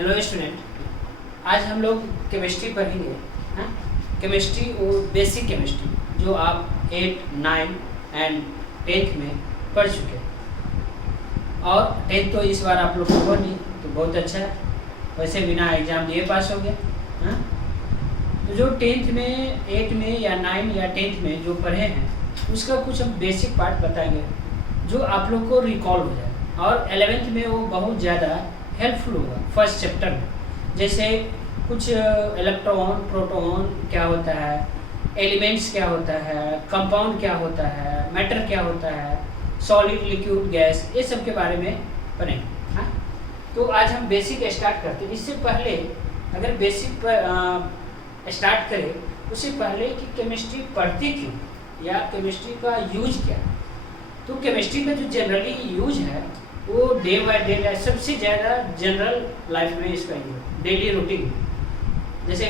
Hello student, आज हम लोग केमिस्ट्री पढ़ेंगे। हाँ, केमिस्ट्री वो बेसिक केमिस्ट्री जो आप 8, 9 एंड 10th में पढ़ चुके हैं। और 10th तो इस बार आप लोग को नहीं, तो बहुत अच्छा है। वैसे बिना एग्ज़ाम दिए पास हो गए। हाँ, तो जो 10th में 8 में या 9 या 10th में जो पढ़े हैं उसका कुछ हम बेसिक पार्ट बताएंगे जो आप लोग को रिकॉल हो जाए। और 11th में वो बहुत ज़्यादा हेल्पफुल होगा फर्स्ट चैप्टर में। जैसे कुछ इलेक्ट्रॉन, प्रोटॉन क्या होता है, एलिमेंट्स क्या होता है, कंपाउंड क्या होता है, मैटर क्या होता है, सॉलिड, लिक्विड, गैस, ये सब के बारे में पढ़ेंगे। हाँ, तो आज हम बेसिक स्टार्ट करते हैं। इससे पहले अगर बेसिक स्टार्ट करें उससे पहले कि केमिस्ट्री पढ़ते क्यों या केमिस्ट्री का यूज क्या है। तो केमिस्ट्री का जो जनरली यूज है वो डे बाय डे लाइफ, सबसे ज़्यादा जनरल लाइफ में इसका यूज डेली रूटीन। जैसे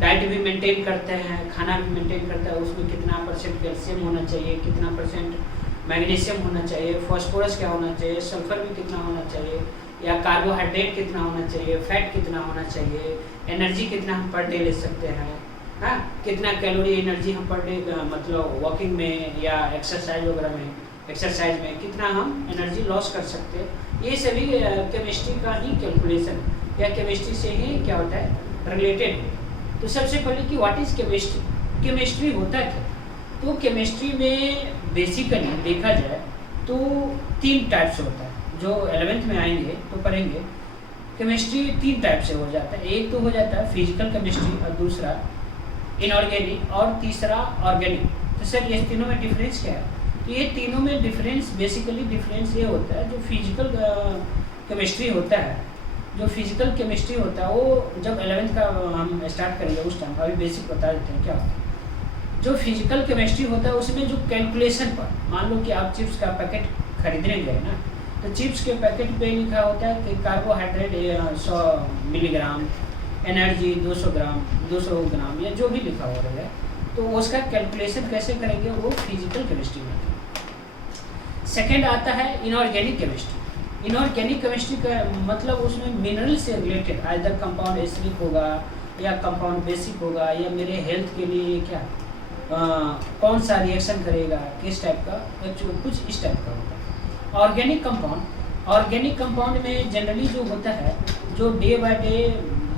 डाइट भी मेंटेन करते हैं, खाना भी मेंटेन करता है, उसमें कितना % कैल्शियम होना चाहिए, कितना % मैग्नीशियम होना चाहिए, फॉस्फोरस क्या होना चाहिए, सल्फर भी कितना होना चाहिए, या कार्बोहाइड्रेट कितना होना चाहिए, फैट कितना होना चाहिए, एनर्जी कितना हम पर डे ले सकते हैं। हाँ, कितना कैलोरी एनर्जी हम पर डे मतलब वॉकिंग में या एक्सरसाइज वगैरह में, एक्सरसाइज में कितना हम एनर्जी लॉस कर सकते हैं। ये सभी केमिस्ट्री का ही कैलकुलेशन या केमिस्ट्री से ही क्या होता है रिलेटेड। तो सबसे पहले कि व्हाट इज़ केमिस्ट्री, केमिस्ट्री होता क्या। तो केमिस्ट्री में बेसिकली देखा जाए तो 3 टाइप से होता है। जो 11th में आएंगे तो पढ़ेंगे केमिस्ट्री 3 टाइप से हो जाता है। एक तो हो जाता है फिजिकल केमिस्ट्री, और दूसरा इनऑर्गेनिक, और तीसरा ऑर्गेनिक। तो सर ये तीनों में डिफरेंस क्या है। तो ये तीनों में डिफरेंस, बेसिकली डिफरेंस ये होता है जो फिजिकल केमिस्ट्री होता है, जो फिजिकल केमिस्ट्री होता है वो जब 11th का हम स्टार्ट करेंगे उस टाइम, अभी बेसिक बता देते हैं क्या होता है। जो फिजिकल केमिस्ट्री होता है उसमें जो कैलकुलेशन पर, मान लो कि आप चिप्स का पैकेट खरीदने गए ना, तो चिप्स के पैकेट पे लिखा होता है कि कार्बोहाइड्रेट 100 मिलीग्राम, एनर्जी 200 ग्राम, 200 ग्राम, या जो भी लिखा हो रहा है, तो उसका कैलकुलेशन कैसे करेंगे वो फिजिकल केमिस्ट्री में। सेकेंड आता है इनऑर्गेनिक केमिस्ट्री। इनऑर्गेनिक केमिस्ट्री का मतलब उसमें मिनरल से रिलेटेड आइदर कंपाउंड एसिडिक होगा या कंपाउंड बेसिक होगा, या मेरे हेल्थ के लिए क्या कौन सा रिएक्शन करेगा, किस टाइप का, कुछ इस टाइप का होता है। ऑर्गेनिक कंपाउंड, ऑर्गेनिक कंपाउंड में जनरली जो होता है, जो day by day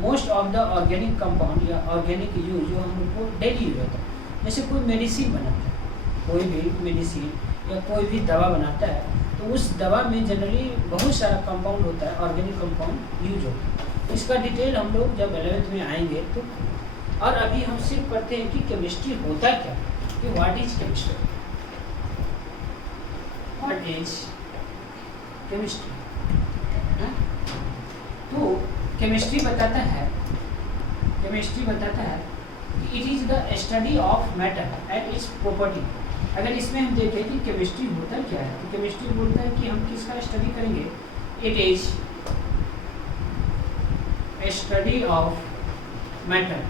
most of the organic compound या ऑर्गेनिक यूज जो हम लोग को डेली यूज होता है। जैसे कोई मेडिसिन बनाता है, कोई भी मेडिसिन या कोई भी दवा बनाता है, तो उस दवा में जनरली बहुत सारा कंपाउंड होता है, ऑर्गेनिक कंपाउंड यूज होता है। इसका डिटेल हम लोग जब 11th में आएंगे तो। और अभी हम सिर्फ पढ़ते हैं कि केमिस्ट्री होता क्या, कि what is chemistry, what is chemistry. तो केमिस्ट्री बताता है, केमिस्ट्री बताता है कि it is the study of matter and it's property. अगर इसमें हम देखें कि केमिस्ट्री होता क्या है, तो केमिस्ट्री बोलता है कि हम किसका स्टडी करेंगे। It is study of matter,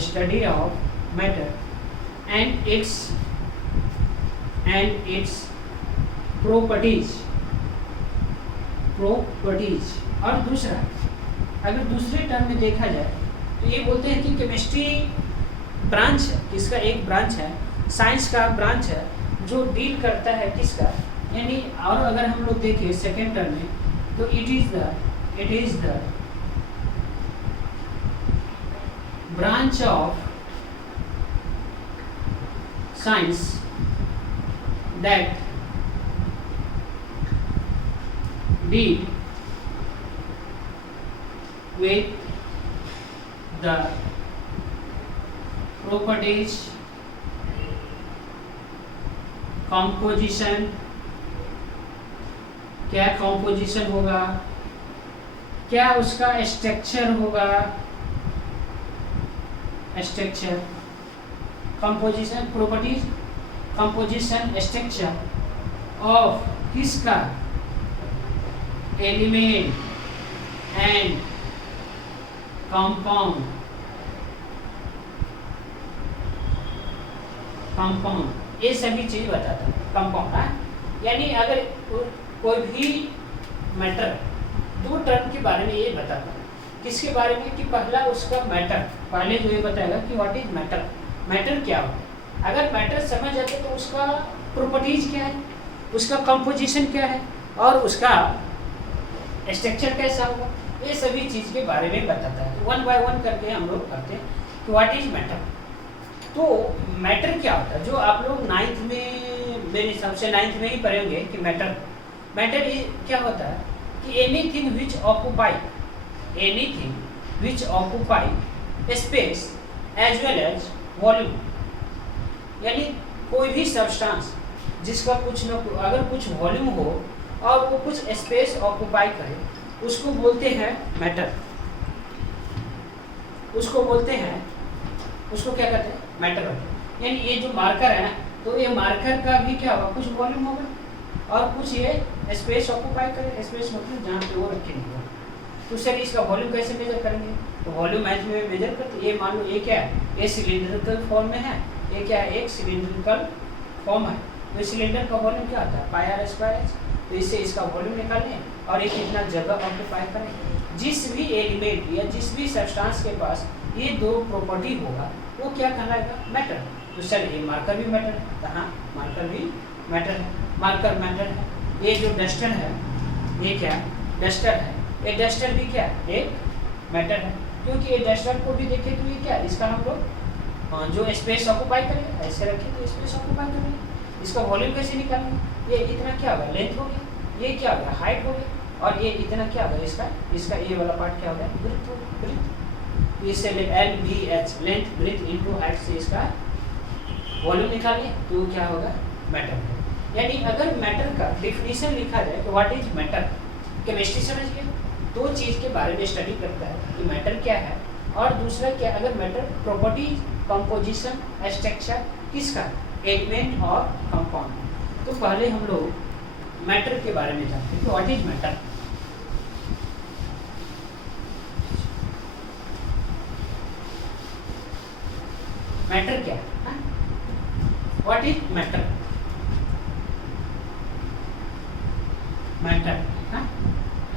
study of matter and its properties, properties. और दूसरा, अगर दूसरे टर्म में देखा जाए तो ये बोलते हैं कि केमिस्ट्री ब्रांच है, किसका एक ब्रांच है, साइंस का ब्रांच है जो डील करता है किसका, यानी। और अगर हम लोग देखें सेकेंड टर्म में तो it is the branch of science that deal with the properties, composition, क्या composition होगा, क्या उसका स्ट्रक्चर होगा, structure, composition, properties, composition, structure of किसका, element and कंपाउंड, कंपाउंड, ये सभी चीज बताता है कंपाउंड। यानी अगर कोई भी मैटर दो टर्म के बारे में ये बताता है। किसके बारे में कि पहला उसका मैटर, पहले जो ये बताएगा कि व्हाट इज मैटर, मैटर क्या होता है। अगर मैटर समझ जाते तो उसका प्रॉपर्टीज क्या है, उसका कंपोजिशन क्या है और उसका स्ट्रक्चर कैसा होगा, ये सभी चीज़ के बारे में बताता है। तो वन बाय वन करके हम लोग करते हैं कि व्हाट इज मैटर। तो मैटर क्या होता है, जो आप लोग 9th में, मेरे हिसाब से 9th में ही पढ़ेंगे कि मैटर, मैटर क्या होता है कि anything which occupy, anything which occupy space as well as volume, यानी कोई भी सब्सटेंस जिसका कुछ न अगर कुछ वॉल्यूम हो और वो कुछ स्पेस ऑक्यूपाई करे, उसको बोलते हैं मैटर, उसको बोलते हैं, उसको क्या कहते हैं, मैटर। यानी ये जो मार्कर है ना, तो ये मार्कर का भी क्या होगा, कुछ वॉल्यूम होगा और कुछ ये स्पेस ऑक्यूपाई करे, स्पेस मतलब जहाँ पे वो रखे नहीं होगा। तो सर इसका वॉल्यूम कैसे मेजर करेंगे, तो वॉल्यूम मैथ में मेजर करते, ये मान लो ये क्या है, ये सिलिंड्रिकल फॉर्म में है, ये क्या है, एक सिलिंड्रिकल फॉर्म है, तो सिलेंडर का वॉल्यूम क्या आता है, पाई आर स्क्वायर एच। तो इससे इसका वॉल्यूम निकालें और ये कितना जगह ऑक्यूपाई करें। जिस भी एलिमेंट या जिस भी सब्सटेंस के पास ये दो प्रॉपर्टी होगा वो क्या कहलाएगा, मैटर। तो सर ये मार्कर भी मैटर है, तो हाँ मार्कर भी मैटर है, मार्कर मैटर है। ये जो डस्टर है, ये क्या डस्टर है, ये डस्टर भी क्या एक मैटर है, क्योंकि ये डस्टर को भी देखें तो ये क्या है, इसका हम लोग जो स्पेस ऑक्यूपाई करेंगे, ऐसे रखें तो स्पेस ऑक्यूपाई करेंगे। इसका वॉल्यूम कैसे निकालेंगे, ये इतना क्या होगा, लेंथ हो गया, ये क्या होगा, हाइट हो गया, और ये इतना क्या होगा, इसका ये वाला पार्ट क्या होगा, ब्रेथ हो, ब्रेथ। इससे L B H, length breadth into height से इसका वॉल्यूम निकालिए तो क्या होगा, मैटर। यानी अगर मैटर का डिफिनीशन लिखा जाए तो व्हाट इज मैटर, केमिस्ट्री समझिए, दो चीज़ के बारे में स्टडी करता है कि मैटर क्या है और दूसरा क्या, अगर मैटर प्रॉपर्टीज, कंपोजिशन, स्ट्रक्चर किसका, एलिमेंट और कंपाउंड। तो पहले हम लोग मैटर के बारे में जानते हैं, तो व्हाट इज मैटर। मैटर क्या है, what is matter, matter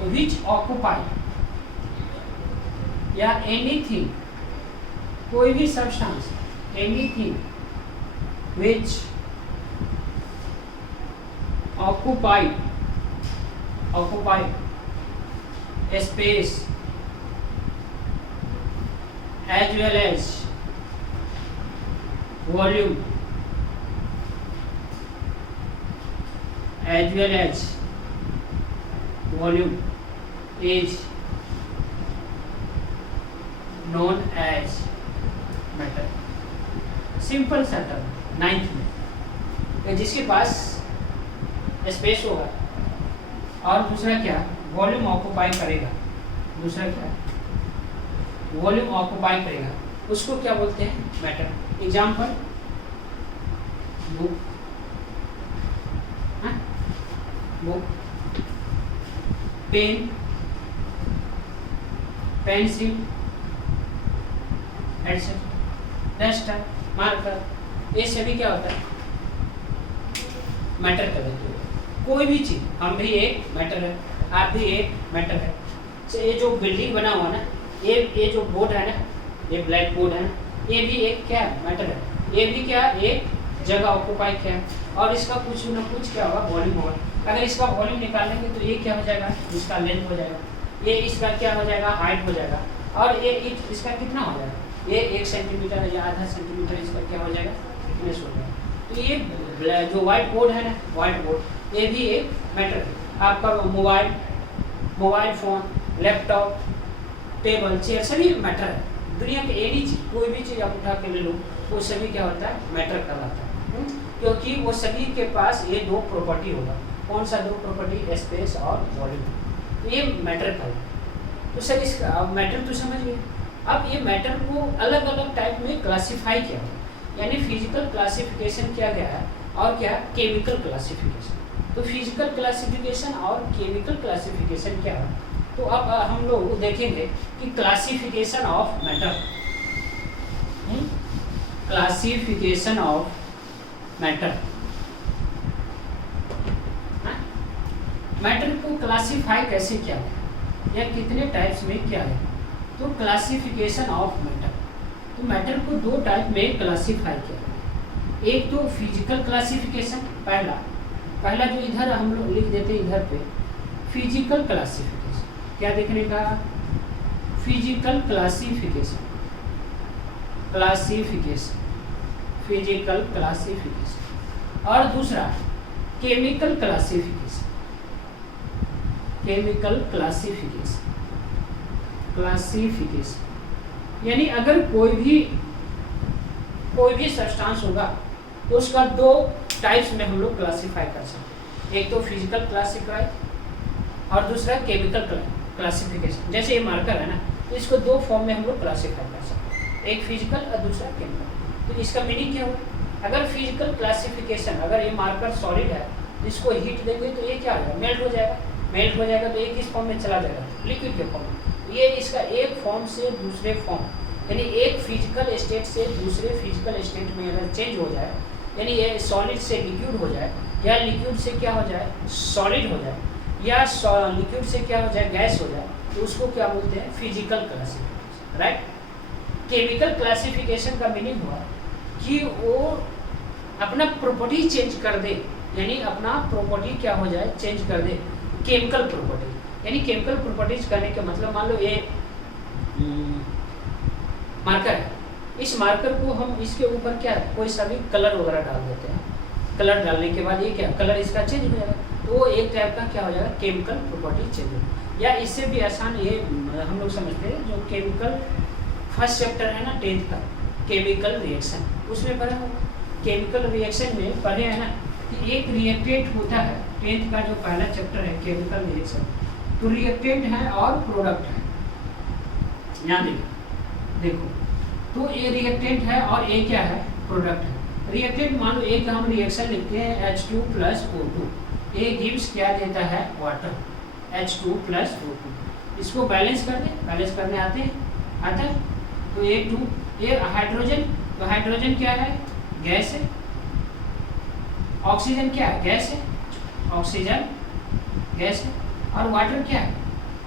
which occupy या एनीथिंग, कोई भी substance, anything which occupy a space as well as volume is known as matter। Simple सा टर्म 9th में, जिसके पास स्पेस होगा और दूसरा क्या, वॉल्यूम ऑक्यूपाई करेगा, दूसरा क्या वॉल्यूम ऑक्यूपाई करेगा, उसको क्या बोलते हैं, matter. Example book, book, pen, pencil, etcetera, duster, marker, ये सभी क्या होता है, मैटर कर देते हो। कोई भी चीज़, हम भी एक मैटर है, आप भी एक मैटर है। तो ये जो बिल्डिंग बना हुआ ना, ये जो बोर्ड है ना, ये ब्लैक बोर्ड है ना, ये भी एक क्या मैटर है, ये भी क्या एक जगह ऑक्यूपाई किया, और इसका कुछ न कुछ क्या होगा, वॉल्यूम होगा। अगर इसका वॉल्यूम निकालेंगे तो ये क्या हो जाएगा, इसका लेंथ हो जाएगा, ये इसका क्या हो जाएगा, हाइट हो जाएगा, और ये इसका कितना हो जाएगा, ये 1 सेंटीमीटर या आधा सेंटीमीटर इसका क्या हो जाएगा, थिकनेस हो जाएगा। तो ये जो व्हाइट बोर्ड है ना, व्हाइट बोर्ड, ये भी एक मैटर है। आपका mobile phone, laptop, table, chair, सभी मैटर है। दुनिया के एनी चीज़, कोई भी चीज़ आप उठा के ले लो, वो सभी क्या होता है, मैटर कहलाता है। क्योंकि वो सभी के पास ये दो प्रॉपर्टी होगा। कौन सा दो प्रॉपर्टी, स्पेस और वॉल्यूम, तो ये मैटर कहलाता। तो सर इसका अब मैटर तो समझ गए। अब ये मैटर को अलग अलग टाइप में क्लासीफाई किया, यानी फिजिकल क्लासिफिकेशन किया गया है और क्या, केमिकल क्लासिफिकेशन। तो फिजिकल क्लासिफिकेशन और केमिकल क्लासिफिकेशन क्या है, तो अब हम लोग देखेंगे कि classification of matter, classification of matter, matter को क्लासिफाई कैसे किया, या कितने टाइप्स में क्या है? तो क्लासिफिकेशन ऑफ मैटर, तो मैटर को दो टाइप में क्लासीफाई किया है। एक तो फिजिकल क्लासिफिकेशन, पहला जो इधर हम लोग लिख देते हैं इधर पे, फिजिकल क्लासिफिकेशन, क्या देखने का? Physical classification, physical classification. और दूसरा केमिकल क्लासिफिकेशन, यानी अगर कोई भी सब्सटेंस होगा तो उसका दो टाइप्स में हम लोग क्लासीफाई कर सकते हैं। एक तो फिजिकल क्लासीफाई और दूसरा केमिकल क्लासिफिकेशन। जैसे ये मार्कर है ना, तो इसको दो फॉर्म में हम लोग क्लासीफाई कर सकते हैं, एक फिजिकल और दूसरा केमिकल। तो इसका मीनिंग क्या हुआ? अगर फिजिकल क्लासिफिकेशन, अगर ये मार्कर सॉलिड है तो इसको हीट देंगे तो ये क्या होगा? मेल्ट हो जाएगा तो ये किस फॉर्म में चला जाएगा? लिक्विड के फॉर्म में। ये इसका एक फॉर्म से दूसरे फॉर्म, यानी एक फिजिकल स्टेट से दूसरे फिजिकल स्टेट में अगर चेंज हो जाए, यानी ये सॉलिड से लिक्विड हो जाए, या लिक्विड से क्या हो जाए? सॉलिड हो जाए, या लिक्विड से क्या हो जाए? गैस हो जाए, तो उसको क्या बोलते हैं? Physical classification, right. Chemical classification का मीनिंग हुआ कि वो अपना प्रॉपर्टी चेंज कर दे, यानी अपना प्रॉपर्टी क्या हो जाए? चेंज कर दे, केमिकल प्रॉपर्टी। यानी केमिकल प्रॉपर्टीज करने के मतलब, मान लो ये मार्कर है, इस मार्कर को हम इसके ऊपर क्या है? कोई सा भी कलर वगैरह डाल देते हैं, कलर डालने के बाद ये क्या? कलर इसका चेंज हो जाएगा, तो वो एक टाइप का क्या हो जाएगा? केमिकल प्रॉपर्टी चेंज हो। या इससे भी आसान ये हम लोग समझते हैं, जो केमिकल फर्स्ट चैप्टर है ना 10th का, केमिकल रिएक्शन, उसमें पढ़ा होगा। केमिकल रिएक्शन में पढ़े हैं ना कि एक रिएक्टेंट होता है, 10th का जो पहला चैप्टर है केमिकल रिएक्शन, तो रिएक्टेंट है और प्रोडक्ट है। यहाँ देखो, तो ये रिएक्टेंट है और ये क्या है? प्रोडक्ट है। रिएक्टेंट मान लो एक हम रिएक्शन लिखते हैं H2+O2, ये गिव्स क्या देता है? Water, H2+O2। इसको बैलेंस कर दे, बैलेंस करने आता है, तो ये हाइड्रोजन, तो हाइड्रोजन क्या है? गैस है। ऑक्सीजन क्या है? गैस है, ऑक्सीजन गैस है। और वाटर क्या है?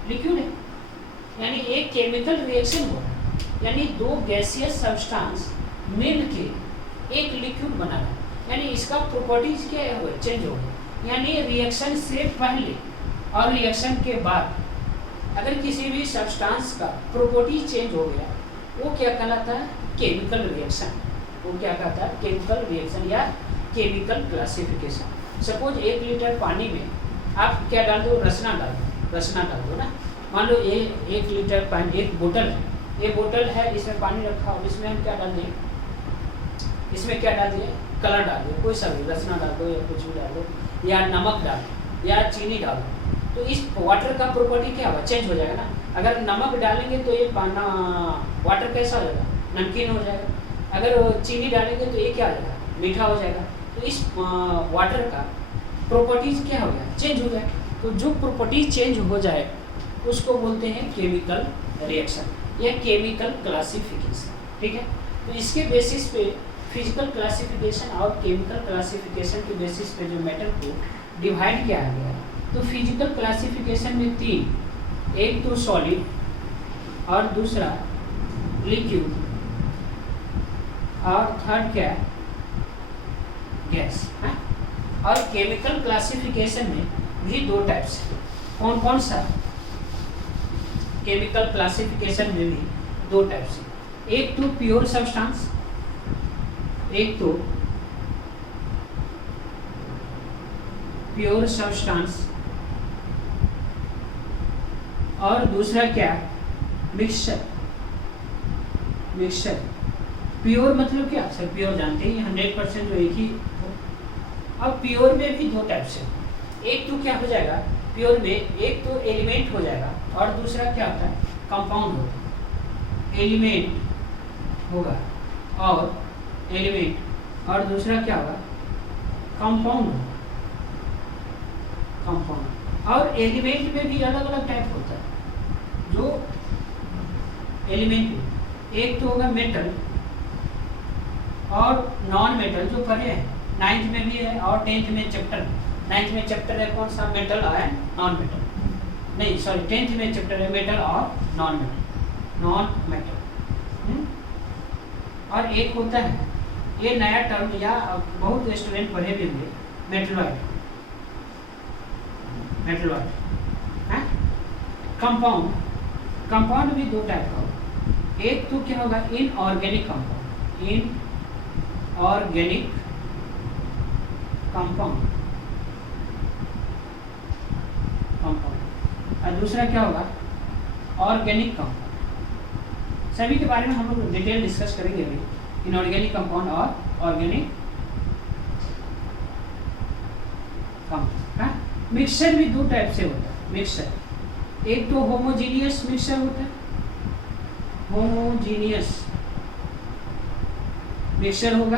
लिक्विड है। यानी एक केमिकल रिएक्शन हो रहा है, यानी दो गैसियस सब्सटेंस मिल के एक लिक्विड बना रहा है, यानी इसका प्रॉपर्टीज क्या है? चेंज हो गया। यानी रिएक्शन से पहले और रिएक्शन के बाद अगर किसी भी सब्सटेंस का प्रॉपर्टी चेंज हो गया, वो क्या कहलाता है? Chemical reaction. वो क्या कहता है? केमिकल रिएक्शन या केमिकल क्लासिफिकेशन। सपोज 1 लीटर पानी में आप क्या डाल दो? रसना डाल दो ना। मान लो ये 1 लीटर पानी, एक बोतल है, ये बोतल है, इसमें पानी रखा हो, इसमें हम क्या डाल दिए? इसमें क्या डाल दिए? कलर डाल दो, कोई सा भी, रसना डाल दो या कुछ भी डाल दो, या नमक डाल दो या चीनी डाल दो, तो इस वाटर का प्रॉपर्टी क्या होगा? चेंज हो जाएगा ना। अगर नमक डालेंगे तो ये वाटर कैसा हो जाएगा? नमकीन हो जाएगा। अगर चीनी डालेंगे तो ये क्या हो जाएगा? मीठा हो जाएगा। तो इस वाटर का प्रॉपर्टीज क्या हो गया? चेंज हो गया। तो जो प्रॉपर्टी चेंज हो जाए उसको बोलते हैं केमिकल रिएक्शन या केमिकल क्लासिफिकेशन, ठीक है। तो इसके बेसिस पे फिजिकल क्लासिफिकेशन और केमिकल क्लासिफिकेशन के बेसिस पे जो मैटर को डिवाइड किया गया है, तो फिजिकल क्लासिफिकेशन में 3, एक तो सॉलिड और दूसरा लिक्विड और थर्ड क्या है? गैस है। और केमिकल क्लासिफिकेशन में भी 2 टाइप्स है। कौन कौन सा? केमिकल क्लासिफिकेशन में भी 2 टाइप्स है। एक तो प्योर सब्सटेंस, एक तो प्योर सब्सटेंस और दूसरा क्या? मिक्सचर। प्योर मतलब क्या? सर प्योर जानते हैं 100% जो एक ही। अब प्योर में भी 2 टाइप्स है। एक तो क्या हो जाएगा प्योर में? एक तो एलिमेंट हो जाएगा और दूसरा क्या होता है? कंपाउंड होता है। एलिमेंट होगा और एलिमेंट, और दूसरा क्या होगा? कंपाउंड। और एलिमेंट में भी अलग अलग टाइप होता है। जो एलिमेंट में एक तो होगा मेटल और नॉन मेटल, जो पढ़े हैं 9th में भी है और 10th में चैप्टर। 9th में चैप्टर है कौन सा? Metal and non metal. नहीं सॉरी 10th में चैप्टर है मेटल और नॉन मेटल। और एक होता है, ये नया टर्म या बहुत स्टूडेंट पढ़े भी होंगे, मेटलॉइड है। कंपाउंड भी दो टाइप का होगा। एक तो क्या होगा इनऑर्गेनिक कंपाउंड, और दूसरा क्या होगा ऑर्गेनिक कंपाउंड। सभी के बारे में हम लोग डिटेल डिस्कस करेंगे अभी, इनऑर्गेनिक कंपाउंड और ऑर्गेनिक कंपाउंड। मिक्सचर भी दो टाइप से होता है। मिक्सचर एक तो होमोजीनियस मिक्सचर होता है, होमोजीनियस मिक्सचर होगा,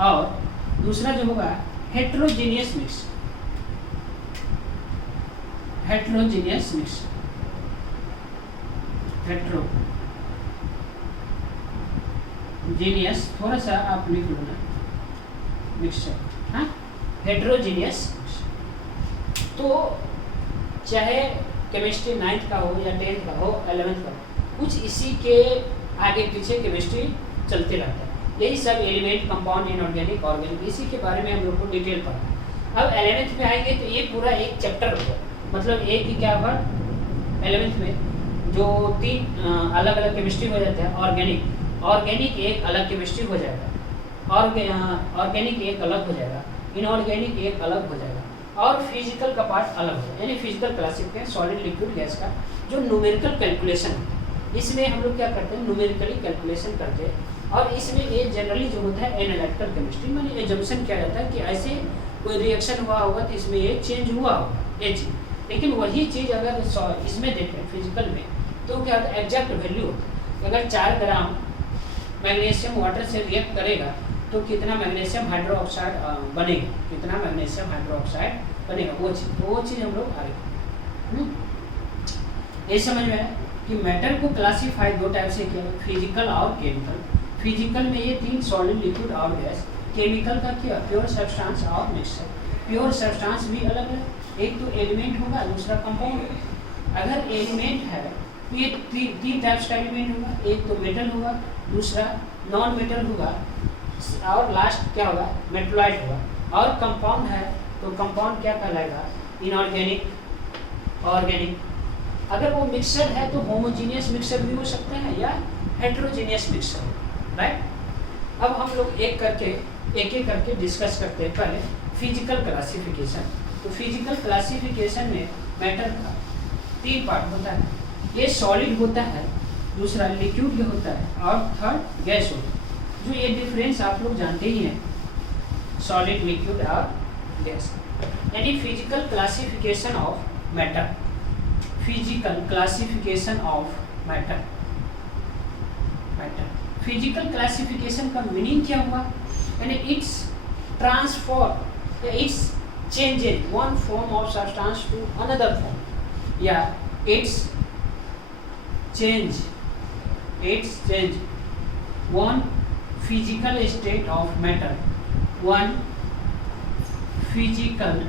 और दूसरा जो होगा हेट्रोजीनियस मिक्सचर। हेट्रोजीनियस थोड़ा सा आप लिख लो ना, मिक्सचर। हाँ, हेट्रोजीनियस। तो चाहे केमिस्ट्री 9th का हो या 10th का हो 11th का हो, कुछ इसी के आगे पीछे केमिस्ट्री चलते रहता है। यही सब एलिमेंट, कंपाउंड, इनऑर्गेनिक, ऑर्गेनिक, इसी के बारे में हम लोग को डिटेल पढ़ना है। अब 11th में आएंगे तो ये पूरा एक चैप्टर होगा, मतलब एक ही क्या होगा 11th में जो 3 अलग अलग केमिस्ट्री हो जाता है। ऑर्गेनिक एक अलग केमिस्ट्री हो जाएगा, ऑर्गेनिक एक अलग हो जाएगा, इनऑर्गेनिक एक अलग हो जाएगा, और फिजिकल का पार्ट अलग हो जाएगा। यानी physical classification solid, liquid, gas का जो न्यूमेरिकल कैलकुलेशन है, इसमें हम लोग क्या करते हैं न्यूमेरिकली कैलकुलेशन करते हैं। और इसमें ये जनरली जो होता है एनालिटिकल केमिस्ट्री, माने एजम्पशन किया जाता है कि ऐसे कोई रिएक्शन हुआ होगा तो इसमें ये चेंज हुआ होगा ये चीज़। लेकिन वही चीज़ अगर इसमें देखें फिजिकल में तो क्या होता है एग्जैक्ट वैल्यू होता है। अगर 4 ग्राम मैग्नीशियम वाटर से रिएक्ट करेगा तो कितना मैग्नीशियम हाइड्रोक्साइड बनेगा, कितना मैग्नीशियम हाइड्रोक्साइड बनेगा, वो चीज़ हम लोग आगे ये समझ में है कि मैटर को क्लासीफाई दो टाइप से किया, फिजिकल और केमिकल। फिजिकल में ये 3 सॉलिड, लिक्विड और गैस। केमिकल का क्या प्योर सब्सटेंस और मिक्सचर। प्योर सब्सटेंस भी अलग है, एक तो एलिमेंट होगा, दूसरा कंपाउंड होगा। अगर एलिमेंट है तो ये 3 टाइप्स का एलिमेंट होगा, एक तो मेटल होगा, दूसरा नॉन मेटल होगा, और लास्ट क्या होगा मेटलॉइड होगा। और कंपाउंड है तो कंपाउंड क्या कहलाएगा इनऑर्गेनिक, ऑर्गेनिक। अगर वो मिक्सचर है तो होमोजीनियस मिक्सचर भी हो सकता है या हेट्रोजीनियस मिक्सचर, राइट। अब हम लोग एक एक करके डिस्कस करते हैं। पहले फिजिकल क्लासिफिकेशन। तो फिजिकल क्लासिफिकेशन में मैटर का 3 पार्ट होता है। ये सॉलिड होता है, दूसरा लिक्विड होता है, और थर्ड गैस होता है। जो ये डिफरेंस आप लोग जानते ही हैं, सॉलिड, लिक्विड और गैस। यानी physical classification of matter, physical classification of matter. Physical classification का मीनिंग क्या हुआ, यानी it's transform, it's changes one form of substance to another form, या it's change one physical state of matter, one physical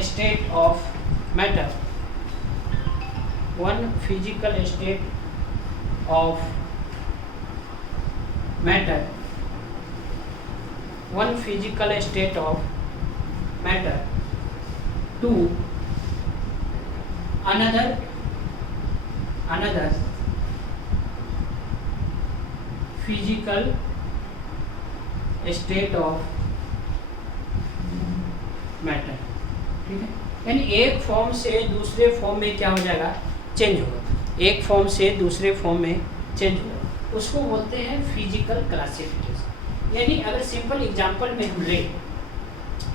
state of matter, one physical state of matter, one physical state of matter to another physical state of matter। ठीक है, यानी एक form से दूसरे form में क्या हो जाएगा चेंज होगा, एक फॉर्म से दूसरे फॉर्म में चेंज होगा, उसको बोलते हैं फिजिकल क्लासिफिकेशन। यानी अगर सिंपल एग्जांपल में हम लें,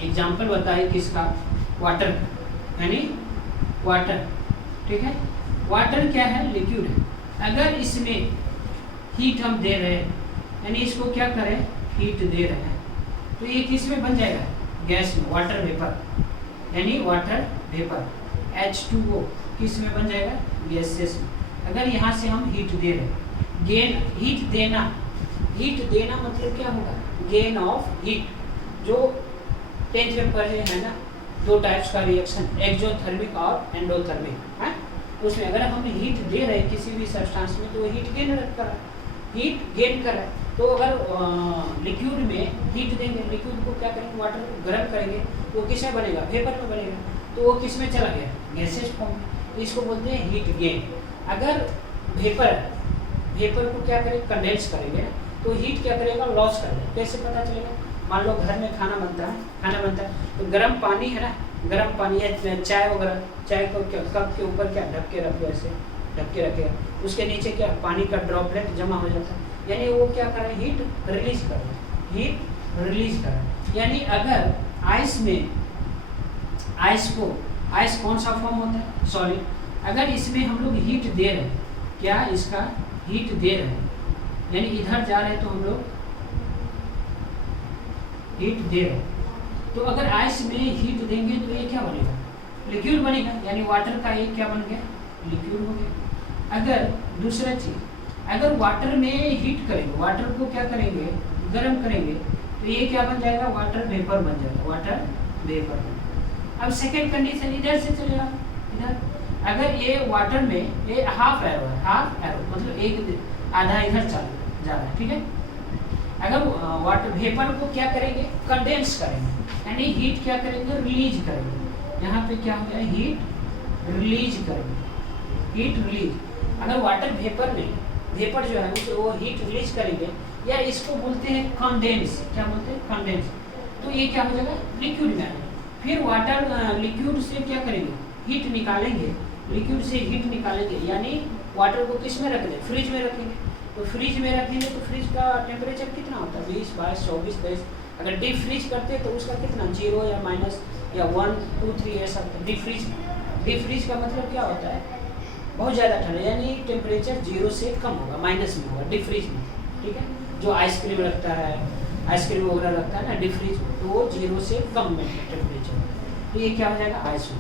एग्जांपल बताए किसका वाटर का, यानी वाटर, ठीक है। वाटर क्या है लिक्विड है। अगर इसमें हीट हम दे रहे हैं, यानी इसको क्या करें हीट दे रहे हैं, तो ये किस में बन जाएगा गैस में, वाटर वेपर, यानी वाटर वेपर। H2O किस में बन जाएगा गैसेस में। अगर यहाँ से हम हीट दे रहे हैं, हीट देना मतलब क्या होगा गेन ऑफ हीट। जो 10th में पढ़े हैं ना दो टाइप्स का रिएक्शन, एक्सोथर्मिक और एंडोथर्मिक है। उसमें अगर हम हीट दे रहे हैं किसी भी सब्सटेंस में तो वो हीट गेन कर रहा है, हीट गेन कर रहा है। तो अगर लिक्विड में हीट देंगे, लिक्विड को क्या करेंगे, वाटर को गर्म करेंगे, तो किसमें बनेगा, वेपर में बनेगा। तो वो किस में चला गया, गैसेज फॉर्म। तो इसको बोलते हैं हीट गेन। अगर वेपर को क्या करेंगे, कंडेंस करेंगे, तो हीट क्या करेगा, लॉस करेगा। कैसे पता चलेगा, मान लो घर में खाना बनता है तो गर्म पानी है ना, गर्म पानी या चाय वगैरह, चाय को क्या कप के ऊपर क्या ढक के रख, ऐसे ढक के रखेगा, उसके नीचे क्या पानी का ड्रॉपलेट जमा हो जाता है, यानी वो क्या कर रहा है, हीट रिलीज कर रहा है, हीट रिलीज कर रहा है। यानी अगर आइस में, आइस कौन सा फॉर्म होता है, सॉलिड। अगर इसमें हम लोग हीट दे रहे हैं, क्या इसका हीट दे रहे हैं, यानी इधर जा रहे हैं तो हम लोग हीट दे रहे हैं, तो अगर आइस में हीट देंगे तो ये क्या बनेगा, लिक्विड बनेगा, यानी वाटर का ये क्या बन गया, लिक्विड हो गया। अगर दूसरा चीज, अगर वाटर में हीट करेंगे, वाटर को क्या करेंगे, गर्म करेंगे, तो ये क्या बन जाएगा, वाटर वेपर बन जाएगा, वाटर वेपर। अब सेकेंड कंडीशन इधर से चलेगा, इधर अगर ये वाटर में ये हाफ एरो है, हाफ एरो मतलब एक आधा इधर चल जा रहा है, ठीक है। अगर वाटर वेपर को क्या करेंगे, कंडेंस करेंगे, यानी हीट क्या करेंगे, रिलीज करेंगे। यहाँ पे क्या हो गया, हीट रिलीज करेंगे, हीट रिलीज। अगर वाटर वेपर में, वेपर जो है वो हीट रिलीज करेंगे, या इसको बोलते हैं कंडेंस, क्या बोलते हैं, कंडेंस। तो ये क्या हो जाएगा, लिक्विड में आएगा। फिर वाटर लिक्विड से क्या करेंगे, हीट निकालेंगे, लिक्विड से हीट निकालेंगे, यानी वाटर को किस में रख दें, फ्रिज में रखेंगे। तो फ्रिज में रखेंगे तो फ्रिज का टेम्परेचर कितना होता है, 20, 22, 24, 23। अगर डीप फ्रीज करते हैं तो उसका कितना, 0 या माइनस या 1, 2, 3 ऐसा होता है डीप फ्रीज। डीप फ्रीज का मतलब क्या होता है, बहुत ज़्यादा ठंडा, यानी टेम्परेचर 0 से कम होगा, माइनस में होगा डीप फ्रीज में, ठीक है। जो आइसक्रीम रखता है, आइसक्रीम वगैरह रखता है ना डीप फ्रीज में, तो वो 0 से कम में टेम्परेचर, तो ये क्या हो जाएगा, आइस हो।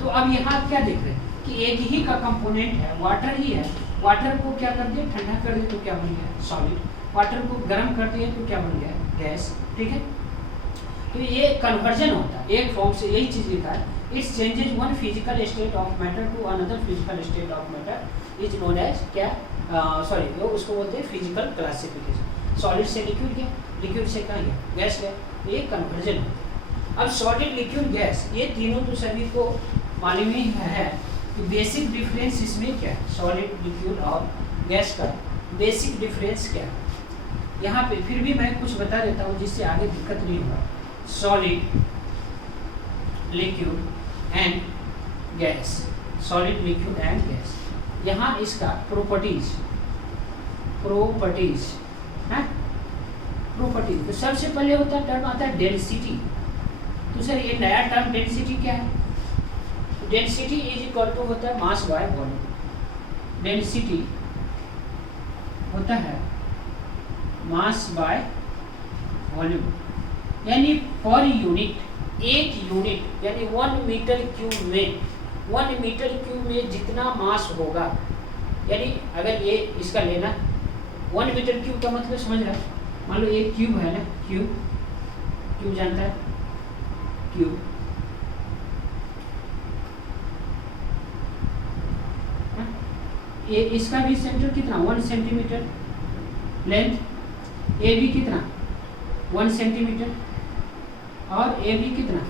तो अब यहाँ क्या देख रहे हैं कि एक ही का कंपोनेंट है, वाटर ही है। वाटर को क्या कर दिया, ठंडा कर दिया तो क्या बन गया, सॉलिड। वाटर को गर्म कर दिया तो क्या बन गया, गैस, ठीक है। तो ये कन्वर्जन होता है एक फॉर्म से, यही चीज़ लिखा है, it's changes one physical state of matter to another physical state of matter is known as क्या, सॉरी वो उसको बोलते हैं फिजिकल क्लासिफिकेशन। सॉलिड से लिक्विड गया, लिक्विड से कहाँ गया, गैस गया, ये कन्वर्जन होता है। अब सॉलिड, लिक्विड, गैस, ये तीनों तो सभी को मालूम ही है कि बेसिक डिफरेंस इसमें क्या है, सॉलिड, लिक्विड और गैस का बेसिक डिफरेंस क्या है। यहाँ पे फिर भी मैं कुछ बता देता हूँ जिससे आगे दिक्कत नहीं होगा। Solid, liquid and gas, solid, liquid and gas, यहाँ इसका प्रॉपर्टीज है, प्रॉपर्टीज। तो सबसे पहले होता है टर्म आता है डेंसिटी। तो सर ये नया टर्म डेंसिटी क्या है, डेंसिटी इज इक्वल टू होता है मास बाय वॉल्यूम। डेंसिटी होता है मास बाय वॉल्यूम, यानी पर यूनिट, एक यूनिट यानी 1 मीटर क्यूब में, 1 मीटर क्यूब में जितना मास होगा, यानी अगर ये इसका लेना 1 मीटर क्यूब का मतलब समझ रहा है, मान लो एक क्यूब है ना, क्यूब जानता है, क्यूब ये इसका भी सेंटर कितना 1 सेंटीमीटर, लेंथ ए भी कितना 1 सेंटीमीटर, और ए भी कितना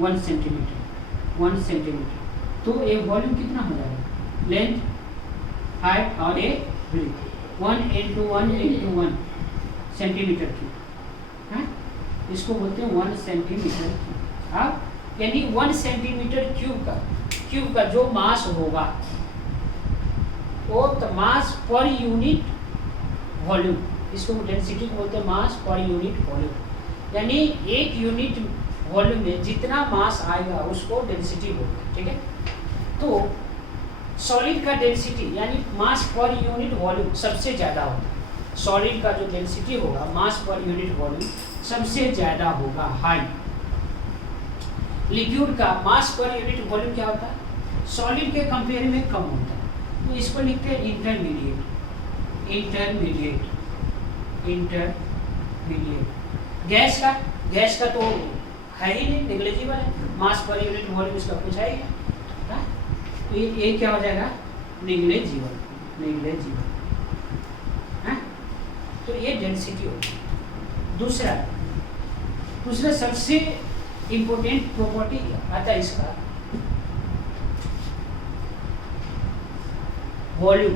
1 सेंटीमीटर, 1 सेंटीमीटर। तो ए वॉल्यूम कितना हो जाएगा, लेंथ, हाइट और ए ब्रीथ, 1 × 1 × 1 सेंटीमीटर क्यूब है, इसको बोलते हैं 1 सेंटीमीटर क्यूब। अब यानी 1 सेंटीमीटर क्यूब का जो मास होगा वो मास पर यूनिट वॉल्यूम, इसको डेंसिटी बोलते हैं मास पर यूनिट वॉल्यूम, यानी एक यूनिट वॉल्यूम में जितना मास आएगा उसको डेंसिटी बोलते हैं, ठीक है। तो सॉलिड का डेंसिटी यानी मास पर यूनिट वॉल्यूम सबसे ज़्यादा होता है। सॉलिड का जो डेंसिटी होगा मास पर यूनिट वॉल्यूम सबसे ज़्यादा होगा, हाई। लिक्विड का मास पर यूनिट वॉल्यूम क्या होता है, सॉलिड के कंपेयर में कम होता है, तो इसको लिखते हैं इंटरमीडिएट। गैस का तो है ही नहीं, नेग्लिजिबल है। मास पर यूनिट वॉल्यूम इसका कुछ है ही नहीं। तो ये क्या हो जाएगा, नेग्लिजिबल, नेग्लिजिबल है। तो ये डेंसिटी होगी। दूसरा सबसे इंपॉर्टेंट प्रॉपर्टी आता है इसका वॉल्यूम।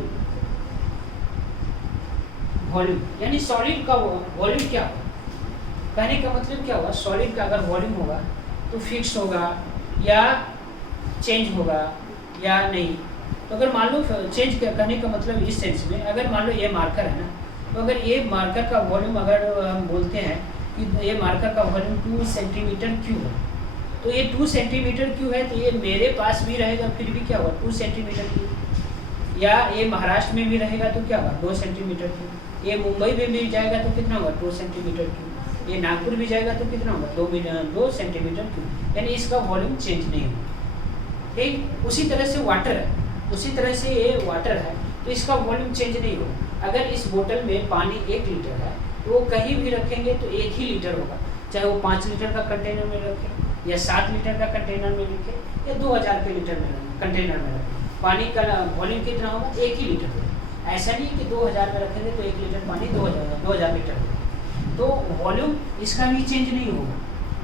वॉल्यूम यानी सॉलिड का वॉल्यूम क्या होगा, कहने का मतलब क्या होगा, सॉलिड का अगर वॉल्यूम होगा तो फिक्स होगा या चेंज होगा या नहीं। तो अगर मान लो चेंज करने का मतलब इस सेंस में, अगर मान लो ये मार्कर है ना, तो अगर ये मार्कर का वॉल्यूम अगर हम बोलते हैं कि ये मार्कर का वॉल्यूम 2 सेंटीमीटर क्यूब है, तो ये 2 सेंटीमीटर क्यूब है, तो ये मेरे पास भी रहेगा फिर भी क्या होगा 2 सेंटीमीटर क्यूब, या ये महाराष्ट्र में भी रहेगा तो क्या होगा 2 सेंटीमीटर क्यूब, ये मुंबई में भी जाएगा तो कितना होगा 2 सेंटीमीटर क्यूब, ये नागपुर भी जाएगा तो कितना होगा 2 सेंटीमीटर क्यूब, यानी इसका वॉल्यूम चेंज नहीं होगा। ठीक उसी तरह से वाटर है, उसी तरह से ये वाटर है तो इसका वॉल्यूम चेंज नहीं होगा। अगर इस बोतल में पानी 1 लीटर है तो वो कहीं भी रखेंगे तो 1 ही लीटर होगा, चाहे वो 5 लीटर का कंटेनर में रखें या 7 लीटर का कंटेनर में रखें या 2000 के लीटर में कंटेनर में रखें, पानी का वॉल्यूम कितना होगा 1 ही लीटर होगा। ऐसा नहीं कि 2000 में रखेंगे तो 1 लीटर पानी 2000 लीटर होगा, तो वॉल्यूम इसका भी चेंज नहीं होगा।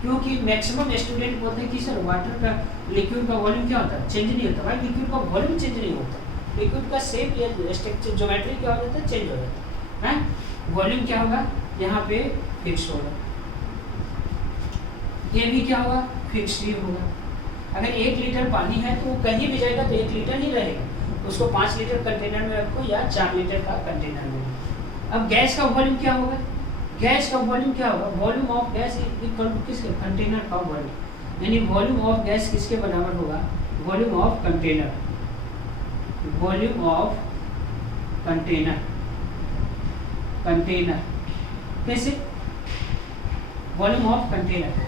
क्योंकि मैक्सिमम स्टूडेंट बोलते हैं कि सर वाटर का लिक्विड का वॉल्यूम क्या होता है, चेंज नहीं होता। भाई लिक्विड का वॉल्यूम चेंज नहीं होता, लिक्विड का शेप या स्ट्रक्चर ज्योमेट्री क्या हो जाता है, चेंज हो जाता है। वॉल्यूम क्या होगा यहाँ पे फिक्स होगा, ये भी क्या होगा फिक्स ही होगा। अगर 1 लीटर पानी है तो वो कहीं भी जाएगा तो 1 लीटर ही रहेगा, उसको 5 लीटर कंटेनर में रखो या 4 लीटर का कंटेनर में रखो। अब गैस का वॉल्यूम क्या होगा, गैस का वॉल्यूम क्या होगा, volume of gas equal to किसके कंटेनर का वॉल्यूम, यानी वॉल्यूम ऑफ गैस किसके बराबर होगा, volume of container, volume of container, container कैसे, वॉल्यूम ऑफ कंटेनर।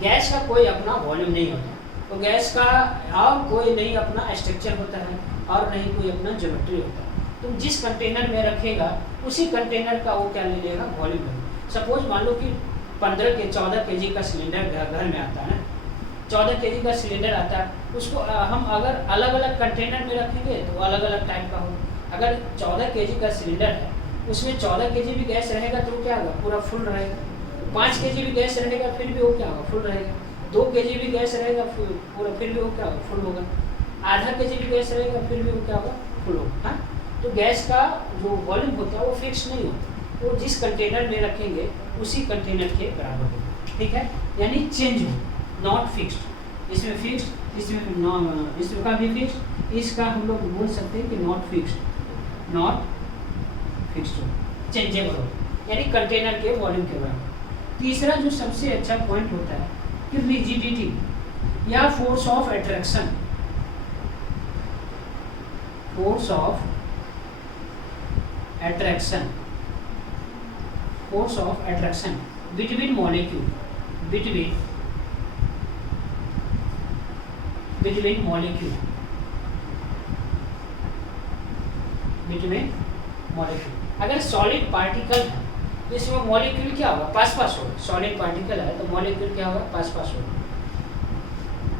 गैस का कोई अपना वॉल्यूम नहीं होता, तो गैस का और कोई नहीं अपना स्ट्रक्चर होता है और नहीं कोई अपना ज्योमेट्री होता है। तुम जिस कंटेनर में रखेगा उसी कंटेनर का वो क्या ले लेगा वॉल्यूम है। सपोज मान लो कि 14 केजी का सिलेंडर घर में आता है ना, 14 केजी का सिलेंडर आता है, उसको हम अगर अलग अलग कंटेनर में रखेंगे तो अलग अलग टाइप का होगा। अगर 14 केजी का सिलेंडर है उसमें 14 केजी भी गैस रहेगा तो क्या होगा पूरा फुल रहेगा, 5 केजी भी गैस रहेगा फिर भी वो क्या होगा फुल रहेगा, 2 केजी भी गैस रहेगा पूरा फिर भी वो क्या होगा फुल होगा, आधा केजी भी गैस रहेगा फिर भी वो क्या होगा फुल होगा। हाँ, तो गैस का जो वॉल्यूम होता है वो फिक्स नहीं होता, वो जिस कंटेनर में रखेंगे उसी कंटेनर के बराबर होगा। ठीक है, यानी चेंज हो, नॉट फिक्स्ड। इसमें फिक्स्ड, इसमें का भी फिक्स्ड, इसका हम लोग बोल सकते हैं कि नॉट फिक्स्ड, नॉट फिक्स्ड हो, चेंजेबल हो, यानी कंटेनर के वॉल्यूम के बराबर। तीसरा जो सबसे अच्छा पॉइंट होता है कि रिजिडिटी या force of attraction, force of attraction, force of attraction between molecule, between molecule, between molecule। अगर सॉलिड पार्टिकल है तो इसमें मॉलिक्यूल क्या होगा पास पास होगा, सॉलिड पार्टिकल है तो मॉलिक्यूल क्या होगा पास पास होगा।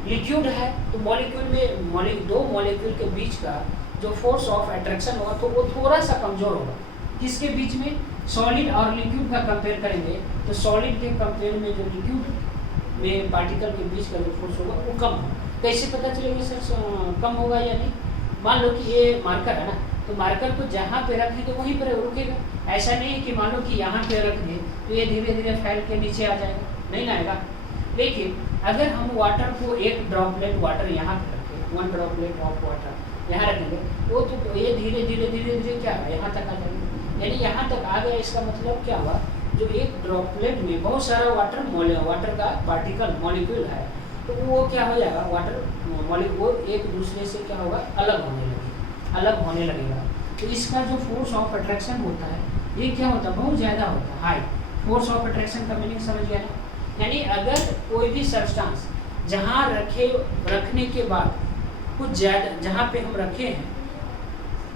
लिक्विड है तो मॉलिक्यूल में दो मॉलिक्यूल के बीच का जो फोर्स ऑफ अट्रैक्शन होगा तो वो थोड़ा सा कमजोर होगा। किसके बीच में, सॉलिड और लिक्विड का कंपेयर करेंगे तो सॉलिड के कंपेयर में जो लिक्विड में पार्टिकल के बीच का जो फोर्स होगा वो कम होगा। कैसे पता चलेगा सर कम होगा या नहीं, मान लो कि ये मार्कर है ना, तो मार्कर को जहाँ पे रखेंगे वहीं पर रुकेगा। ऐसा नहीं है कि मान लो कि यहाँ पे रख दें तो ये धीरे धीरे फैल के नीचे आ जाएगा, नहीं ना आएगा। लेकिन अगर हम वाटर को एक ड्रॉपलेट वाटर यहाँ पे रखें, 1 ड्रॉपलेट ऑफ वाटर यहाँ रखेंगे, वो तो ये धीरे धीरे क्या है यहाँ तक आ जाएगा, यानी यहाँ तक आ गया। इसका मतलब क्या हुआ, जो एक ड्रॉपलेट में बहुत सारा वाटर का पार्टिकल मॉलिक्यूल है तो वो क्या हो जाएगा, वाटर मॉलिक्यूल एक दूसरे से क्या होगा अलग होने लगेगा। तो इसका जो फोर्स ऑफ अट्रैक्शन होता है ये क्या होता है, बहुत ज़्यादा होता है, हाई। फोर्स ऑफ अट्रैक्शन का मीनिंग समझ गया ना, यानी अगर कोई भी सब्सटेंस जहाँ रखने के बाद कुछ ज़्यादा जहाँ पे हम रखे हैं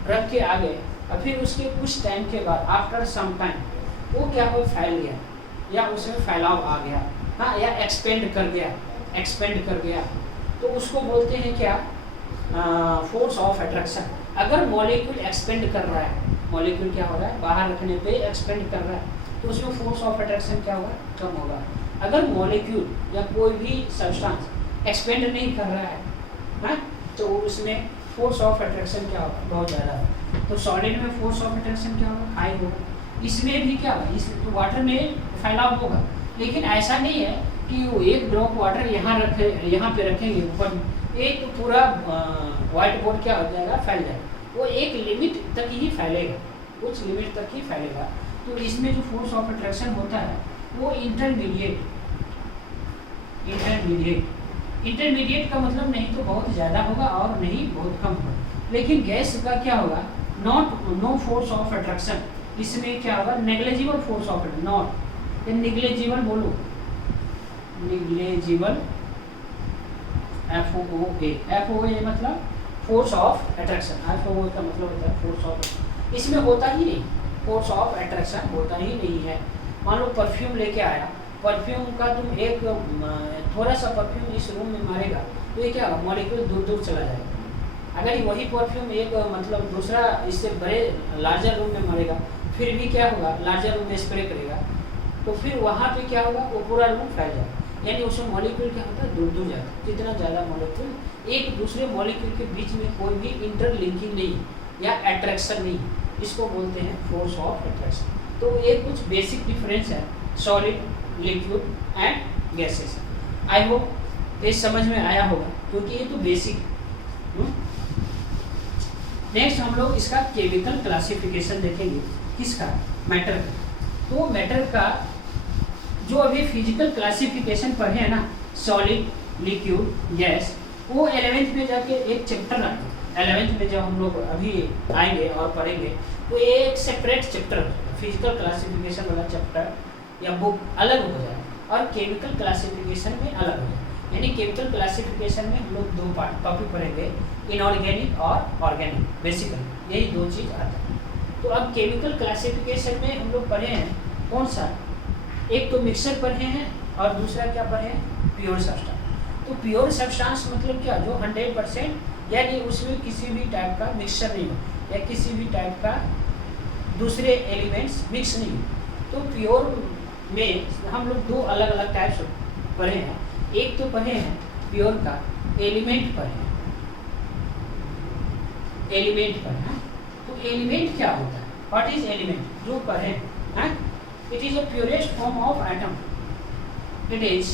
रख के आ गए और फिर उसके कुछ टाइम के बाद आफ्टर सम टाइम वो क्या हो फैल गया या उसमें फैलाव आ गया, हाँ, या एक्सपेंड कर गया, तो उसको बोलते हैं क्या, फोर्स ऑफ अट्रैक्शन। अगर मॉलिक्यूल एक्सपेंड कर रहा है, मॉलिक्यूल क्या हो रहा है, बाहर रखने पे एक्सपेंड कर रहा है, तो उसमें फोर्स ऑफ अट्रैक्शन क्या होगा, कम होगा। अगर मॉलिक्यूल या कोई भी सब्सटेंस एक्सपेंड नहीं कर रहा है, हाँ, तो उसमें फोर्स ऑफ अट्रैक्शन क्या होगा, बहुत ज़्यादा है। तो सॉलिड में फोर्स ऑफ अट्रैक्शन क्या होगा, हाई होगा। इसमें भी क्या होगा, इस तो वाटर में फैलाव होगा, लेकिन ऐसा नहीं है कि वो एक ड्रॉप वाटर यहाँ पे रखेंगे ऊपर, एक पूरा व्हाइट बोर्ड क्या हो जाएगा, फैल जाएगा। वो एक लिमिट तक ही फैलेगा, कुछ लिमिट तक ही फैलेगा। तो इसमें जो फोर्स ऑफ अट्रैक्शन होता है वो इंटरमीडिएट का मतलब नहीं तो बहुत ज़्यादा होगा और नहीं बहुत कम होगा। लेकिन गैस का क्या होगा, नो फोर्स ऑफ अट्रैक्शन, इसमें क्या होगा, negligible force of attraction, not negligible, बोलो नेग्लेजिबल, FOA मतलब फोर्स ऑफ अट्रैक्शन, FOA का मतलब होता है फोर्स ऑफ, इसमें होता ही नहीं, फोर्स ऑफ अट्रैक्शन होता ही नहीं है। मान लो परफ्यूम लेके आया, परफ्यूम का तुम एक थोड़ा सा परफ्यूम इस रूम में मारेगा तो ये क्या होगा, मॉलिक्यूल दूर दूर चला जाएगा। अगर वही परफ्यूम एक मतलब दूसरा इससे बड़े लार्जर रूम में मारेगा, फिर भी क्या होगा, लार्जर रूम में स्प्रे करेगा, तो फिर वहाँ पे क्या होगा, वो पूरा रूम फैल जाएगा। यानी उसमें मॉलिक्यूल क्या होता है, दूर दूर जाता है। जितना ज़्यादा मॉलिक्यूल एक दूसरे मॉलिक्यूल के बीच में कोई भी इंटरलिंकिंग नहीं या अट्रैक्शन नहीं, इसको बोलते हैं फोर्स ऑफ अट्रैक्शन। तो ये कुछ बेसिक डिफरेंस है solid, liquid and gases. I hope ये समझ में आया होगा, क्योंकि ये तो बेसिक है। नेक्स्ट हम लोग इसका केमिकल क्लासिफिकेशन देखेंगे, किसका, मैटर का। तो मैटर का जो अभी फिजिकल क्लासिफिकेशन पढ़े हैं ना, सॉलिड, लिक्विड, गैस, वो 11th में जाके एक चैप्टर आता है। 11th में जब हम लोग अभी आएंगे और पढ़ेंगे तो ये एक सेपरेट चैप्टर, फिजिकल क्लासिफिकेशन वाला चैप्टर या बुक अलग हो जाए और केमिकल क्लासिफिकेशन में अलग हो जाए। यानी केमिकल क्लासिफिकेशन में हम लोग दो पार्ट टॉपिक पढ़ेंगे, इनऑर्गेनिक और ऑर्गेनिक, बेसिकली यही दो चीज़ आता है। तो अब केमिकल क्लासिफिकेशन में हम लोग पढ़े हैं कौन सा, एक तो मिक्सर पढ़े हैं और दूसरा क्या पढ़े हैं, प्योर सब्सटेंस। तो प्योर सब्सटेंस मतलब क्या, जो 100% यानी उसमें किसी भी टाइप का मिक्सचर नहीं हो या किसी भी टाइप का दूसरे एलिमेंट्स मिक्स नहीं हो। तो प्योर में हम लोग दो अलग अलग टाइप्स पढ़े हैं। एक तो पढ़े हैं प्योर का एलिमेंट पढ़े हैं, एलिमेंट पढ़े हैं। तो एलिमेंट क्या होता है, व्हाट इज एलिमेंट, जो पढ़े हैं, it is a purest form of atom, it is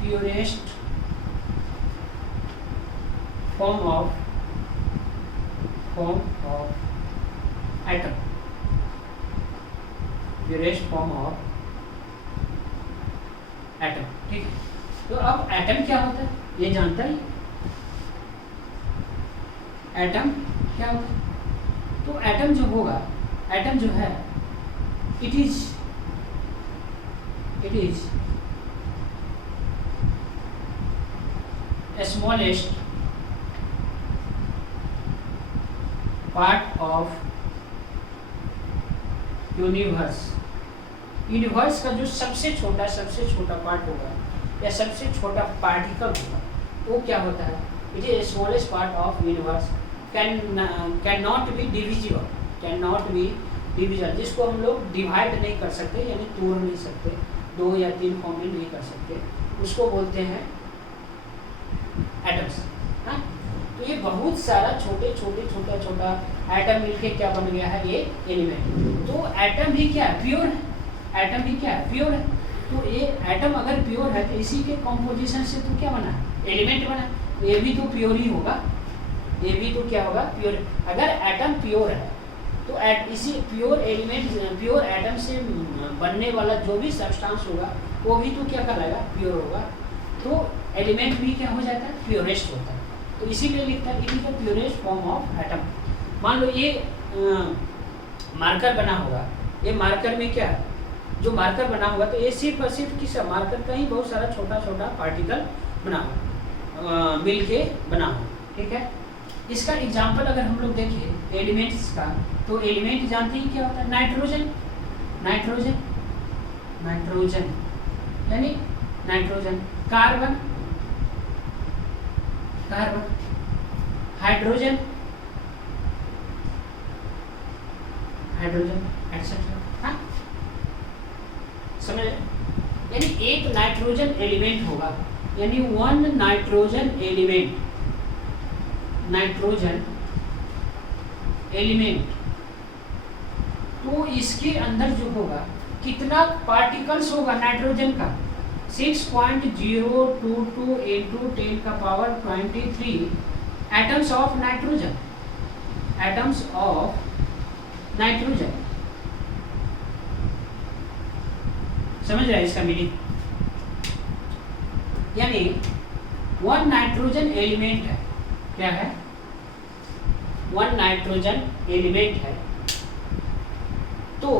purest form of atom, purest form of atom, ठीक है। तो अब एटम क्या होता है ये जानता ही, एटम क्या होता है। तो एटम जो होगा, एटम जो है, it is smallest part of universe का जो सबसे छोटा पार्ट होगा या सबसे छोटा पार्टिकल होगा, वो क्या होता है, it is smallest part of universe, can not be divisible, जिसको हम लोग डिवाइड नहीं कर सकते, यानी तोड़ नहीं सकते, 2 या 3 फॉर्म में नहीं कर सकते, उसको बोलते हैं एटम्स। हाँ, तो ये बहुत सारा छोटा एटम मिलके क्या बन गया है, ये एलिमेंट। तो एटम भी क्या है, प्योर है, एटम भी क्या है, प्योर है। तो ये एटम अगर प्योर है तो इसी के कंपोजिशन से तो क्या बना है, एलिमेंट बना, ये भी तो प्योर ही होगा, ये भी तो क्या होगा, प्योर। अगर एटम प्योर है तो इसी प्योर एलिमेंट, प्योर एटम से बनने वाला जो भी सब्सटेंस होगा वो भी तो क्या कहलाएगा, प्योर होगा। तो एलिमेंट भी क्या हो जाता है, प्योरेस्ट होता है। तो इसीलिए लिखता है it is the purest form of atom. मान लो ये मार्कर बना होगा, ये मार्कर में क्या, जो मार्कर बना होगा तो ये सिर्फ और सिर्फ किस मार्कर का ही बहुत सारा छोटा पार्टिकल बना होगा, मिल के बना हो, ठीक है। इसका एग्जाम्पल अगर हम लोग देखें एलिमेंट्स का, तो एलिमेंट जानते ही क्या होता है, नाइट्रोजन, नाइट्रोजन, नाइट्रोजन यानी nitrogen, carbon, carbon, hydrogen, hydrogen etcetera. हाँ समझ, यानी एक नाइट्रोजन एलिमेंट होगा, यानी one nitrogen element, nitrogen element, तो इसके अंदर जो होगा कितना पार्टिकल्स होगा नाइट्रोजन का, 6.022 into 10 का power 23 atoms of nitrogen, atoms of nitrogen. समझ रहा है इसका मीनिंग, यानी वन नाइट्रोजन एलिमेंट है, क्या है, वन नाइट्रोजन एलिमेंट है, तो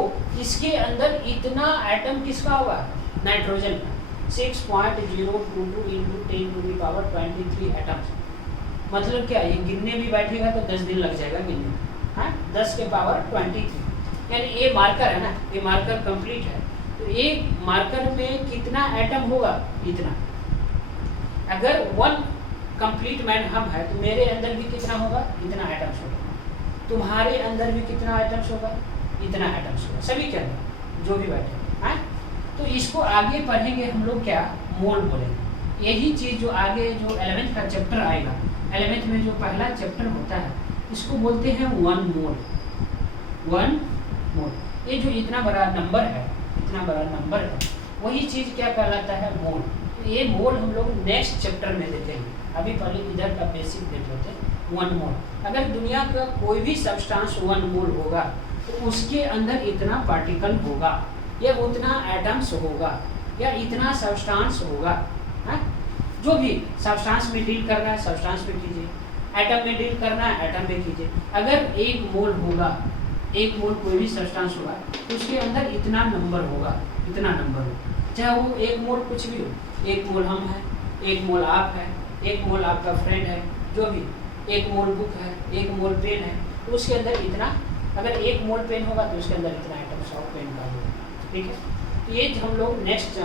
इसके अंदर इतना एटम किसका होगा, नाइट्रोजन का, 6.022 into 10 to the power 23 atoms. मतलब क्या, ये गिनने भी बैठेगा तो 10 दिन लग जाएगा गिनने, हाँ 10 के पावर 23, यानी ये मार्कर है ना, ये मार्कर कंप्लीट है, तो एक मार्कर में कितना एटम होगा, इतना। अगर वन कंप्लीट मैन हम है तो मेरे अंदर भी कितना होगा, इतना एटम्स होगा, तुम्हारे अंदर भी कितना एटम्स होगा, इतना एटम्स होगा, सभी के अंदर जो भी बैठे हैं। तो इसको आगे पढ़ेंगे हम लोग, क्या मोल बोलेंगे। यही चीज़ जो आगे जो 11th का चैप्टर आएगा, 11th में जो पहला चैप्टर होता है इसको बोलते हैं वन मोल, वन मोल। ये जो इतना बड़ा नंबर है, इतना बड़ा नंबर है, वही चीज़ क्या कहलाता है, मोल। तो ये मोल हम लोग नेक्स्ट चैप्टर में देखेंगे, अभी पहले इधर का बेसिक देख लेते हैं। वन मोल, अगर दुनिया का कोई भी सब्सटेंस वन मोल होगा तो उसके अंदर इतना पार्टिकल होगा, या उतना एटम्स होगा, या इतना सब्सटेंस होगा। है जो भी सब्सटेंस में डील करना है सब्सटेंस में कीजिए, एटम में डील करना है एटम में कीजिए। अगर एक मोल होगा, एक मोल कोई भी सब्सटेंस होगा तो उसके अंदर इतना नंबर होगा, इतना नंबर होगा, चाहे वो एक मोल कुछ भी हो, एक मोल हम है, एक मोल आप है, एक मोल आपका फ्रेंड है, जो भी, एक मोल बुक है, एक मोल पेन है, तो उसके अंदर इतना, अगर एक मोल पेन होगा तो उसके अंदर इतना आइटम्स ऑफ पेन का होगा। ठीक है, तो ये हम लोग नेक्स्ट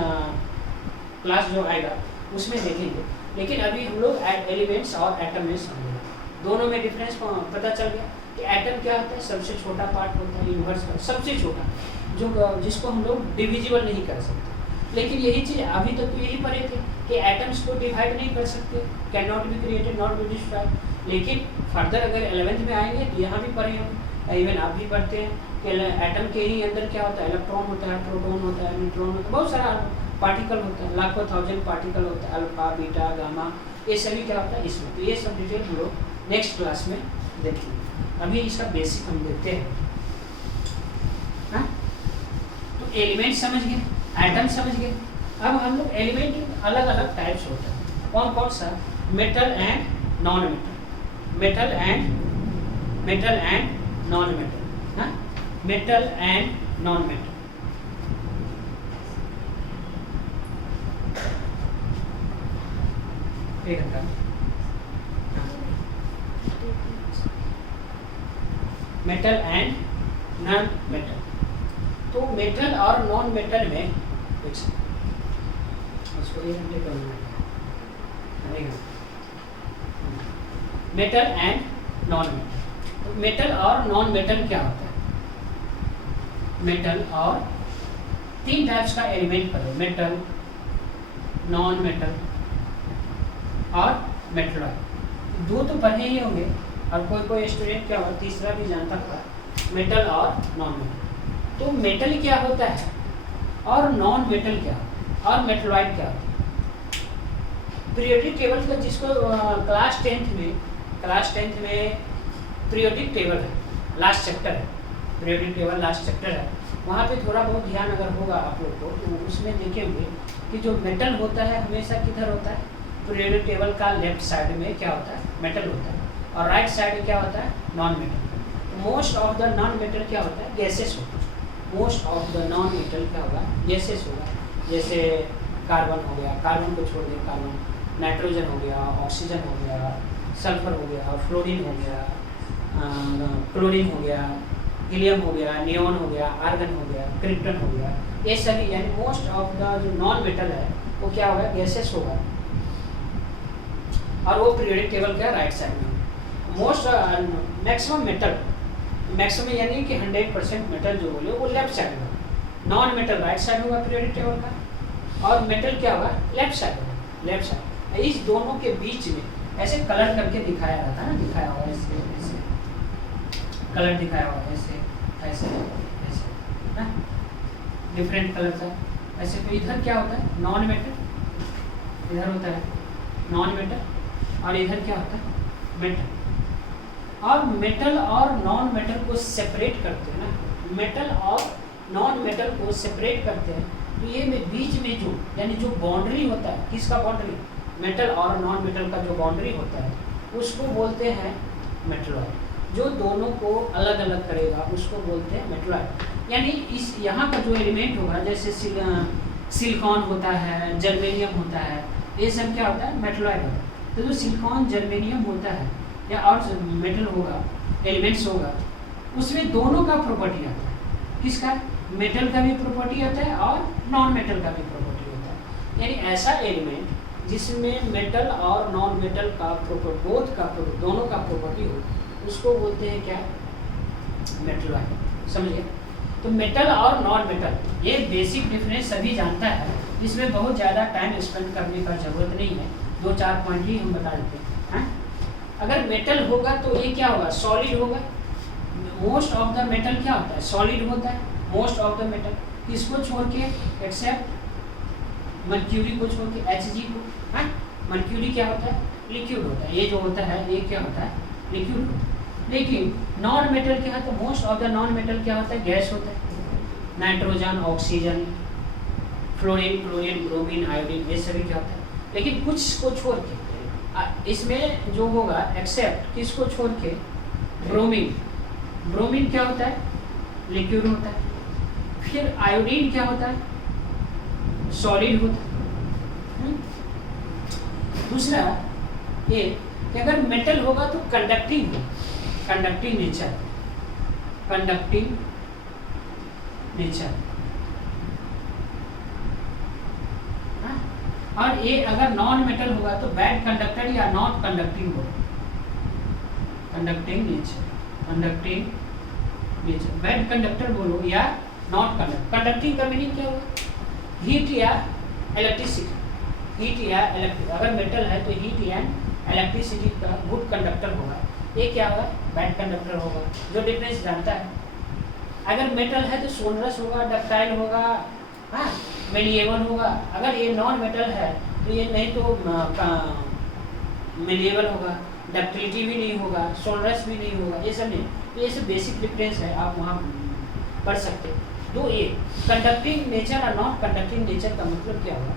क्लास जो आएगा उसमें देखेंगे, लेकिन अभी हम लोग एलिमेंट्स और एटम में समझेंगे। दोनों में डिफरेंस पता चल गया कि एटम क्या होता है, सबसे छोटा पार्ट होता है, यूनिवर्स का सबसे छोटा, जो जिसको हम लोग डिविजिबल नहीं कर सकते। लेकिन यही चीज़ अभी तक तो यही पढ़े थे कि एटम्स को डिवाइड नहीं कर सकते, can not be created, not be destroyed. लेकिन फर्दर अगर 11th में आएंगे तो यहाँ भी पढ़े हम, इवन आप भी पढ़ते हैं कि एटम के ही अंदर क्या होता है, इलेक्ट्रॉन होता है, प्रोटॉन होता है, न्यूट्रॉन होता है, बहुत सारा पार्टिकल होता है, लाखों थाउजेंड पार्टिकल होता है, अल्फा बीटा गामा, ये सभी क्या होता है इसमें। तो ये सब डिटेल हम लोग नेक्स्ट क्लास में देखेंगे, अभी इसका बेसिक हम देखते हैं। हाँ तो एलिमेंट समझ गए, एटम समझ गए। अब हम लोग एलिमेंट अलग अलग टाइप्स होते हैं, कौन कौन सा, metal and non metal, metal and non metal, हाँ मेटल एंड नॉन मेटल। एक घंटा मेटल एंड नॉन मेटल। तो मेटल और नॉन मेटल में उसको मेटल एंड नॉन मेटल। तो मेटल और नॉन मेटल क्या होता है, मेटल और तीन टाइप्स का एलिमेंट पढ़े, मेटल, नॉन मेटल और मेटलॉइड। दो तो पढ़े ही होंगे और कोई स्टूडेंट क्या होगा तीसरा भी जानता होगा, मेटल और नॉन मेटल। तो मेटल क्या होता है और नॉन मेटल क्या होता है और मेटलॉइड क्या होता है। पीरियोडिक टेबल का जिसको क्लास 10th में पीरियोडिक टेबल है, लास्ट चैप्टर है, पीरियोडिक टेबल लास्ट चैप्टर है, वहाँ पे थोड़ा बहुत ध्यान अगर होगा आप लोग को तो उसमें देखेंगे कि जो मेटल होता है हमेशा किधर होता है, पीरियोडिक टेबल का लेफ्ट साइड में क्या होता है, मेटल होता है, और राइट साइड में क्या होता है, non metal. Most of the non metal क्या होता है, गैसेस होता है। Most of the non metal क्या होगा, गैसेस होगा। जैसे कार्बन हो गया, कार्बन को छोड़ दें, कार्बन, नाइट्रोजन हो गया, ऑक्सीजन हो गया, सल्फर हो गया, फ्लोरीन हो गया, क्लोरीन हो गया, हीलियम हो गया, नियोन हो गया, आर्गन हो गया, क्रिप्टन हो गया, ये सभी यानी मोस्ट ऑफ द जो नॉन मेटल है वो क्या होगा, गैसेस होगा, और वो पीरियोडिक टेबल का राइट साइड में। मोस्ट मैक्सिमम मेटल, मैक्सिमम यानी कि 100% मेटल जो बोले वो लेफ्ट साइड में, नॉन मेटल राइट साइड होगा पीरियोडिक टेबल का, और मेटल क्या होगा, लेफ्ट साइड होगा, लेफ्ट साइड। इस दोनों के बीच में ऐसे कलर करके दिखाया रहता है ना, दिखाया हुआ ऐसे ऐसे कलर दिखाया हुआ ऐसे ऐसे ऐसे ना, डिफरेंट कलर का ऐसे। तो इधर क्या होता है, नॉन मेटल, इधर होता है नॉन मेटल, और इधर क्या होता है, मेटल। और मेटल और नॉन मेटल को सेपरेट करते हैं ना, मेटल और नॉन मेटल को सेपरेट करते हैं, तो ये में बीच में जो यानी जो बाउंड्री होता है, किसका बाउंड्री, मेटल और नॉन मेटल का जो बाउंड्री होता है उसको बोलते हैं मेटलॉइड। जो दोनों को अलग अलग करेगा उसको बोलते हैं मेटलॉइड। यानी इस यहाँ का जो एलिमेंट होगा, जैसे सिलिकॉन होता है, जर्मेनियम होता है, ये सब क्या होता है, मेटलॉइड होता है। तो जो सिलिकॉन जर्मेनियम होता है या और मेटल होगा, एलिमेंट्स होगा, उसमें दोनों का प्रॉपर्टी आता है, किसका, मेटल का भी प्रॉपर्टी आता है और नॉन मेटल का भी प्रॉपर्टी होता है। यानी ऐसा एलिमेंट जिसमें मेटल और नॉन मेटल का बोथ का दोनों का प्रॉपर्टी हो उसको बोलते हैं क्या, मेटलॉइड। समझिए, तो मेटल और नॉन मेटल ये बेसिक डिफरेंस सभी जानता है, इसमें बहुत ज़्यादा टाइम स्पेंड करने का जरूरत नहीं है, 2-4 पॉइंट ही हम बता देते हैं। अगर मेटल होगा तो ये क्या होगा, सॉलिड होगा। मोस्ट ऑफ द मेटल क्या होता है, सॉलिड होता है, मोस्ट ऑफ द मेटल। किसको छोड़ के, एक्सेप्ट मर्क्यूरी को छोड़ के, Hg को। मर्क्यूरी क्या होता है, लिक्विड होता है, ये जो होता है ये क्या होता है, लिक्विड होता है। लेकिन नॉन मेटल क्या है, तो most of the non metal क्या होता है, गैस होता है, nitrogen, oxygen, fluorine, chlorine, bromine, iodine, ये सभी क्या होता है। लेकिन कुछ को छोड़ के इसमें जो होगा, एक्सेप्ट किसको छोड़ के, ब्रोमीन। ब्रोमीन क्या होता है, लिक्विड होता है। फिर आयोडीन क्या होता है, सॉलिड होता है। दूसरा ये कि अगर मेटल होगा तो कंडक्टिंग हो, कंडक्टिंग नेचर, कंडक्टिंग नेचर। और ये अगर नॉन मेटल होगा तो बैड कंडक्टर या नॉट कंडक्टिंग हो, conducting nature, conducting nature, bad conductor बोलो या नॉट कंडक्ट। कंडक्टिंग का मीनिंग क्या होगा, हीट या इलेक्ट्रिसिटी, हीट या इलेक्ट्रिक। अगर मेटल है तो हीट या इलेक्ट्रिसिटी का गुड कंडक्टर होगा, ये क्या होगा, बैड कंडक्टर होगा। जो डिफरेंस जानता है, अगर मेटल है तो सोनरस होगा, डक्टाइल होगा, हाँ, मेलिएबल होगा। अगर ये नॉन मेटल है तो ये नहीं तो मेलिएबल होगा, डक्टिलिटी भी नहीं होगा, सोनरस भी नहीं होगा, ये सब नहीं। तो ये सब बेसिक डिफरेंस है, आप वहाँ पढ़ सकते हैं। दो ये कंडक्टिंग नेचर और नॉट कंडक्टिंग नेचर का मतलब क्या होगा,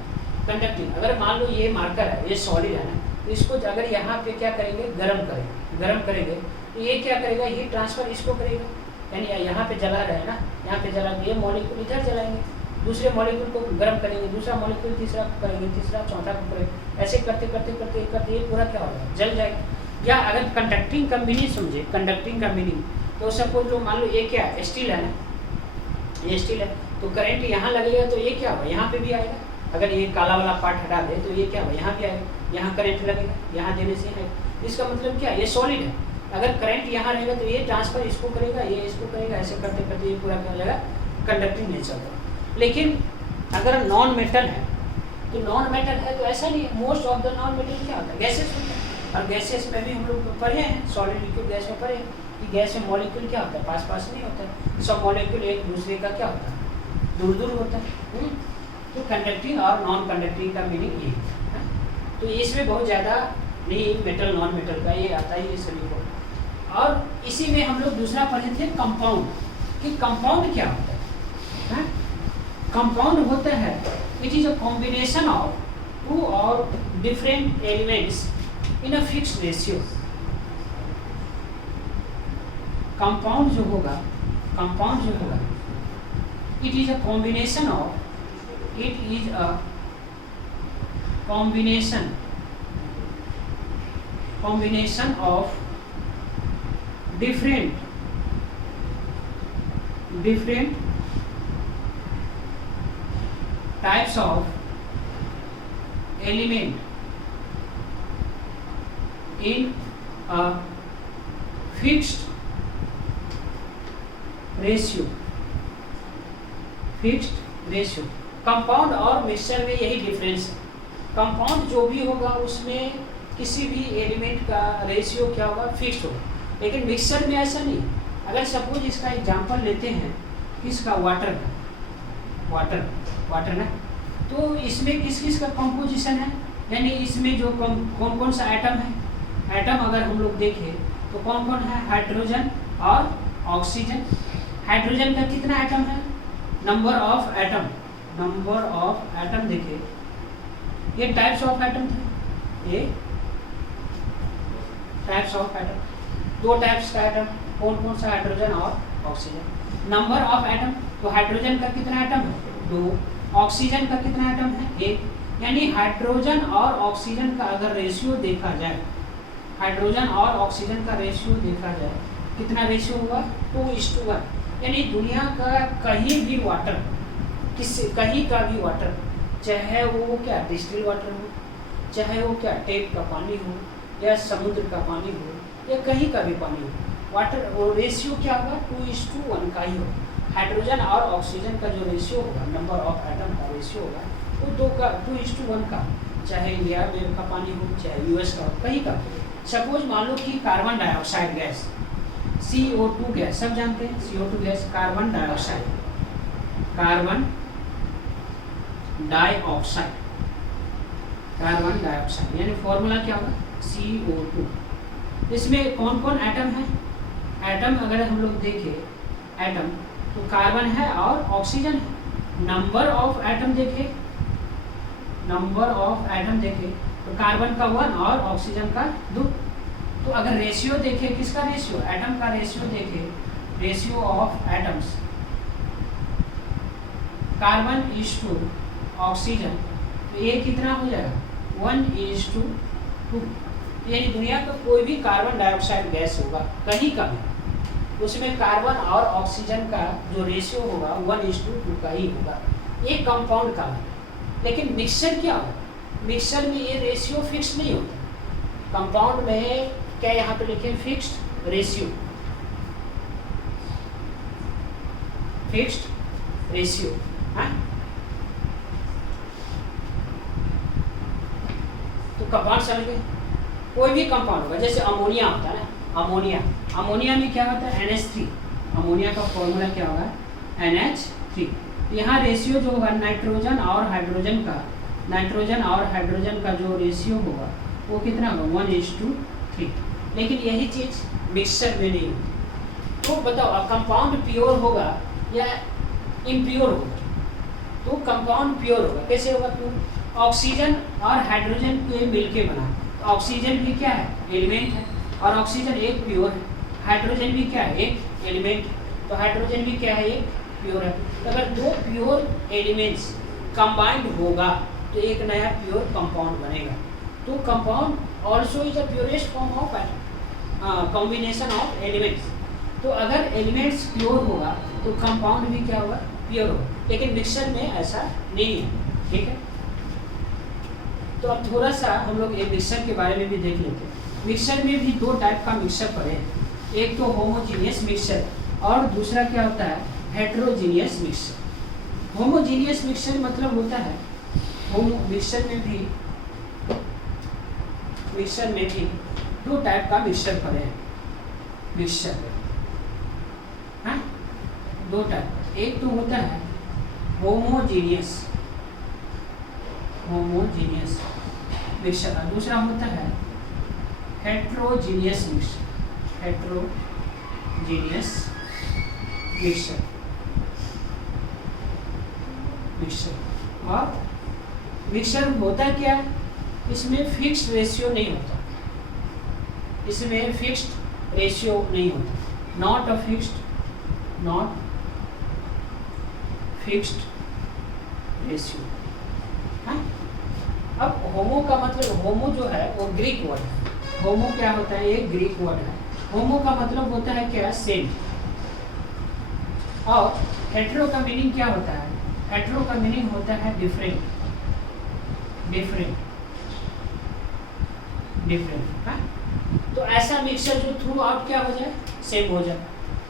कंडक्टिंग। अगर मान लो ये मार्कर है, ये सॉलिड है ना, तो इसको अगर यहाँ पे क्या करेंगे, गर्म करेंगे, गर्म करेंगे तो ये क्या करेगा, हीट ट्रांसफर इसको करेगा। यानी यहाँ पे जला रहे हैं ना, यहाँ पे जला, ये मॉलिक्यूल इधर जलाएंगे, दूसरे मॉलिक्यूल को गर्म करेंगे, दूसरा मॉलिक्यूल तीसरा को करेंगे, तीसरा चौथा को करेंगे, ऐसे करते करते करते करते ये पूरा क्या होगा, जल जाएगा। या अगर कंडक्टिंग का मीनिंग समझे, कंडक्टिंग का मीनिंग, तो सपोज लो मान लो ये क्या है, स्टील है ना, ये स्टील है, तो करंट यहाँ लगेगा तो ये क्या होगा, यहाँ पे भी आएगा। अगर ये काला वाला पार्ट हटा दे तो ये क्या होगा, यहाँ भी आएगा, यहाँ करंट लगेगा, यहाँ देने से है। इसका मतलब क्या, ये सॉलिड है, अगर करंट यहाँ रहेगा तो ये ट्रांसफर इसको करेगा, ये इसको करेगा, ऐसे करते करते ये पूरा क्या लगेगा, कंडक्टिंग नेचर का। लेकिन अगर नॉन मेटल है तो नॉन मेटल है तो ऐसा नहीं है, most of the non metal क्या होता है, गैसेस होता है। और गैसेस में भी हम लोग पढ़े हैं, सॉलिड लिक्विड गैस में पढ़े कि गैस में मॉलिक्यूल क्या होता है, पास पास नहीं होता है, सब मॉलिक्यूल एक दूसरे का क्या होता है, दूर दूर होता है। तो कंडक्टिंग और नॉन कंडक्टिंग का मीनिंग ये है। तो इसमें बहुत ज़्यादा नहीं, मेटल नॉन मेटल का ये आता है, ये सभी को। और इसी में हम लोग दूसरा पढ़े थे कंपाउंड, कि कंपाउंड क्या होता है। कंपाउंड होता है, it is a combination of two or different elements in a fixed ratio. Compound जो होगा, कंपाउंड जो होगा, it is a combination of, it is a combination of different different types of element in a fixed ratio. Fixed ratio compound और mixture में यही difference है। Compound जो भी होगा उसमें किसी भी एलिमेंट का रेशियो क्या होगा, फिक्स्ड होगा, लेकिन मिक्सचर में ऐसा नहीं। अगर सपोज इसका एग्जांपल लेते हैं किसका, वाटर का, वाटर ना, तो इसमें किस किस का कंपोजिशन है, यानी इसमें जो कौन कौन सा एटम है, एटम अगर हम लोग देखें तो कौन कौन है, हाइड्रोजन और ऑक्सीजन। हाइड्रोजन का कितना एटम है, नंबर ऑफ एटम देखिए, ये टाइप्स ऑफ एटम थे, ये टाइप्स ऑफ एटम, दो टाइप्स का एटम, कौन कौन सा, हाइड्रोजन और ऑक्सीजन। नंबर ऑफ एटम, तो हाइड्रोजन का कितना एटम है, 2, ऑक्सीजन का कितना एटम है, 1। यानी हाइड्रोजन और ऑक्सीजन का अगर रेशियो देखा जाए, हाइड्रोजन और ऑक्सीजन का रेशियो देखा जाए, कितना रेशियो हुआ, 2:1। यानी दुनिया का कहीं भी वाटर, कहीं का भी वाटर, चाहे वो क्या डिस्टिल वाटर हो, चाहे वो क्या टैप का पानी हो, या समुद्र का पानी हो, या कहीं का भी पानी हो, वाटर वो रेशियो क्या होगा, 2:1 का ही होगा। हाइड्रोजन और ऑक्सीजन का जो रेशियो होगा, नंबर ऑफ एटम का रेशियो होगा, वो 2:1 का, चाहे इंडिया में का पानी हो, चाहे यूएस का हो, कहीं का। सपोज मान लो कि carbon dioxide gas, CO2 gas, सब जानते हैं CO2 gas, carbon dioxide, carbon dioxide यानी फॉर्मूला क्या होगा, CO2। इसमें कौन कौन एटम है, एटम अगर हम लोग देखें एटम, तो कार्बन है और ऑक्सीजन है। नंबर ऑफ एटम देखें, तो कार्बन का 1 और ऑक्सीजन का 2। तो अगर रेशियो देखें, किसका रेशियो, एटम का रेशियो देखें, ratio of atoms, carbon to oxygen, तो ये कितना हो जाएगा, 1:2। यानी दुनिया का कोई भी कार्बन डाइऑक्साइड गैस होगा, कहीं का भी, उसमें कार्बन और ऑक्सीजन का जो रेशियो होगा 1:2 का ही होगा। ये कंपाउंड का है। लेकिन मिक्सचर क्या होगा, मिक्सचर में ये रेशियो फिक्स नहीं होता। कंपाउंड में क्या यहाँ पे लिखे, फिक्स्ड रेशियो, फिक्स्ड रेशियो। तो कंपाउंड समझ गए, कोई भी कंपाउंड होगा, जैसे अमोनिया होता है ना, अमोनिया में क्या होता है, NH3, अमोनिया का फॉर्मूला क्या होगा, NH3। यहाँ रेशियो जो होगा नाइट्रोजन और हाइड्रोजन का जो रेशियो होगा वो कितना होगा, 1:3। लेकिन यही चीज़ मिक्सचर में नहीं होती। तो बताओ कंपाउंड प्योर होगा या इम्प्योर होगा, तो कंपाउंड प्योर होगा। कैसे होगा प्योर, ऑक्सीजन और हाइड्रोजन के मिलके बना, तो ऑक्सीजन भी क्या है, एलिमेंट है, और ऑक्सीजन एक प्योर है, हाइड्रोजन भी क्या है, एक एलिमेंट है, तो हाइड्रोजन भी क्या है, एक प्योर है। तो अगर दो प्योर एलिमेंट्स कंबाइंड होगा तो एक नया प्योर कंपाउंड बनेगा। तो compound also is a purest form of combination of elements. तो अगर एलिमेंट्स प्योर होगा तो कंपाउंड भी क्या होगा, प्योर होगा। लेकिन मिक्सचर में ऐसा नहीं है, ठीक है। तो अब थोड़ा सा हम लोग एक मिक्सचर के बारे में भी देख लेते हैं। मिक्सचर में भी दो टाइप का मिक्सचर पड़े हैं, एक तो होमोजीनियस मिक्सचर और दूसरा क्या होता है, हेट्रोजीनियस मिक्सचर। होमोजीनियस मिक्सचर मतलब होता है मिक्सचर में भी दो टाइप का मिक्सचर पड़े हैं। मिक्सचर हाँ, दो टाइप, एक तो होता है होमोजीनियस मिक्सचर और दूसरा होता है हेट्रोजीनियस मिक्सचर। हेट्रोजीनियस मिक्सचर और मिक्सचर होता क्या है, इसमें फिक्स्ड रेशियो नहीं होता, इसमें फिक्स्ड रेशियो नहीं होता, नॉट फिक्स्ड रेशियो। हाँ, अब होमो का मतलब, होमो जो है वो ग्रीक वर्ड है। होमो क्या होता है, ये ग्रीक वर्ड है। होमो का मतलब होता है क्या, सेम। और हेट्रो का मीनिंग क्या होता है? हेट्रो का मीनिंग होता है डिफरेंट, डिफरेंट, डिफरेंट। हाँ, तो ऐसा मिक्सचर जो थ्रू आउट क्या हो जाए, सेम हो जाए,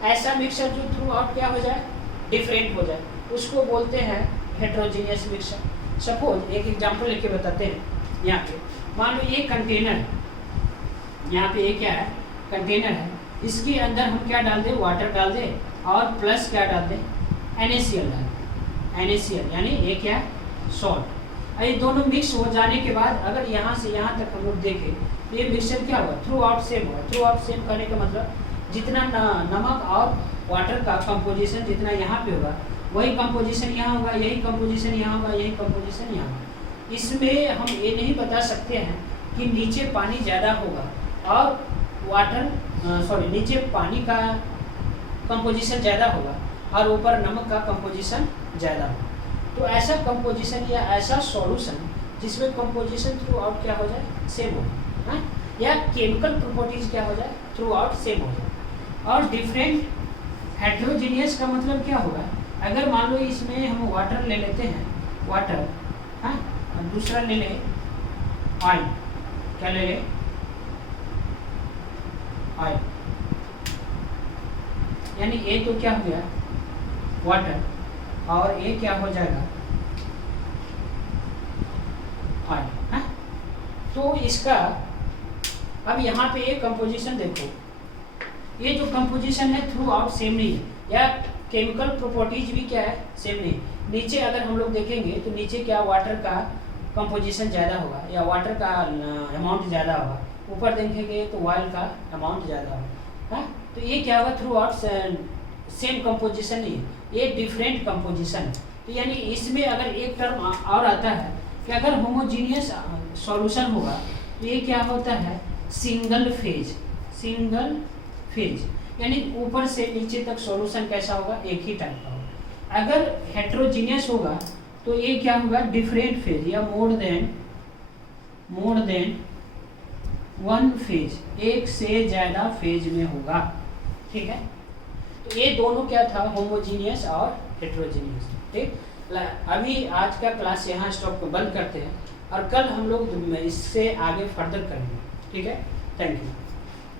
ऐसा मिक्सचर जो थ्रू आउट क्या हो जाए, डिफरेंट हो जाए, उसको बोलते हैं हेट्रोजीनियस मिक्सचर। सपोज एक एग्जांपल लेके बताते हैं। यहाँ पे मान लो ये कंटेनर है, यहाँ पे ये क्या है, कंटेनर है, इसके अंदर हम क्या डाल दें, वाटर डाल दें और प्लस क्या डाल दें, NaCl डाल दें। NaCl यानी ये क्या है, सॉल्ट। ये दोनों मिक्स हो जाने के बाद अगर यहाँ से यहाँ तक हम लोग देखें तो ये मिक्सचर क्या हुआ, थ्रू आउट सेम हुआ। थ्रू आउट सेम करने का मतलब जितना नमक और वाटर का कंपोजिशन जितना यहाँ पे होगा वही कंपोजिशन यहाँ होगा, यही कंपोजिशन यहाँ होगा, यही कंपोजिशन यहाँ होगा। इसमें हम ये नहीं बता सकते हैं कि नीचे पानी ज़्यादा होगा और वाटर नीचे पानी का कंपोजिशन ज़्यादा होगा और ऊपर नमक का कंपोजिशन ज़्यादा होगा। तो ऐसा कंपोजिशन या ऐसा सॉल्यूशन जिसमें कंपोजिशन थ्रू आउट क्या हो जाए, सेम हो, हाँ, या केमिकल प्रॉपर्टीज क्या हो जाए, थ्रू आउट सेम हो जाए। और डिफरेंट हेट्रोजीनियस का मतलब क्या होगा, अगर मान लो इसमें हम वाटर ले लेते हैं, वाटर, हाँ, और दूसरा ले लें ऑयल, क्या ले लें, ऑयल, यानी ये तो क्या हो गया, वाटर, और ये क्या हो जाएगा, ऑयल, हाँ। तो इसका अब यहाँ पे ये कंपोजिशन देखो, ये जो कंपोजिशन है थ्रू आउट सेम नहीं है, या केमिकल प्रॉपर्टीज भी क्या है, सेम नहीं। नीचे अगर हम लोग देखेंगे तो नीचे क्या वाटर का कंपोजिशन ज़्यादा होगा या वाटर का अमाउंट ज़्यादा होगा, ऊपर देखेंगे तो ऑयल का अमाउंट ज़्यादा होगा, हाँ। तो ये क्या होगा, थ्रू आउट सेम कंपोजिशन नहीं है, ये डिफरेंट कंपोजिशन है। तो यानी इसमें अगर एक टर्म और आता है कि अगर होमोजीनियस सॉल्यूशन होगा तो ये क्या होता है, सिंगल फेज, सिंगल फेज, यानी ऊपर से नीचे तक सॉल्यूशन कैसा होगा, एक ही टाइप का होगा। अगर हेट्रोजीनियस होगा तो ये क्या होगा, डिफरेंट फेज या मोर देन वन फेज, एक से ज़्यादा फेज में होगा, ठीक है। तो ये दोनों क्या था, होमोजीनियस और हेट्रोजीनियस, ठीक। अभी आज का क्लास यहाँ स्टॉप बंद करते हैं और कल हम लोग इससे आगे फर्दर करेंगे, ठीक है। Thank you.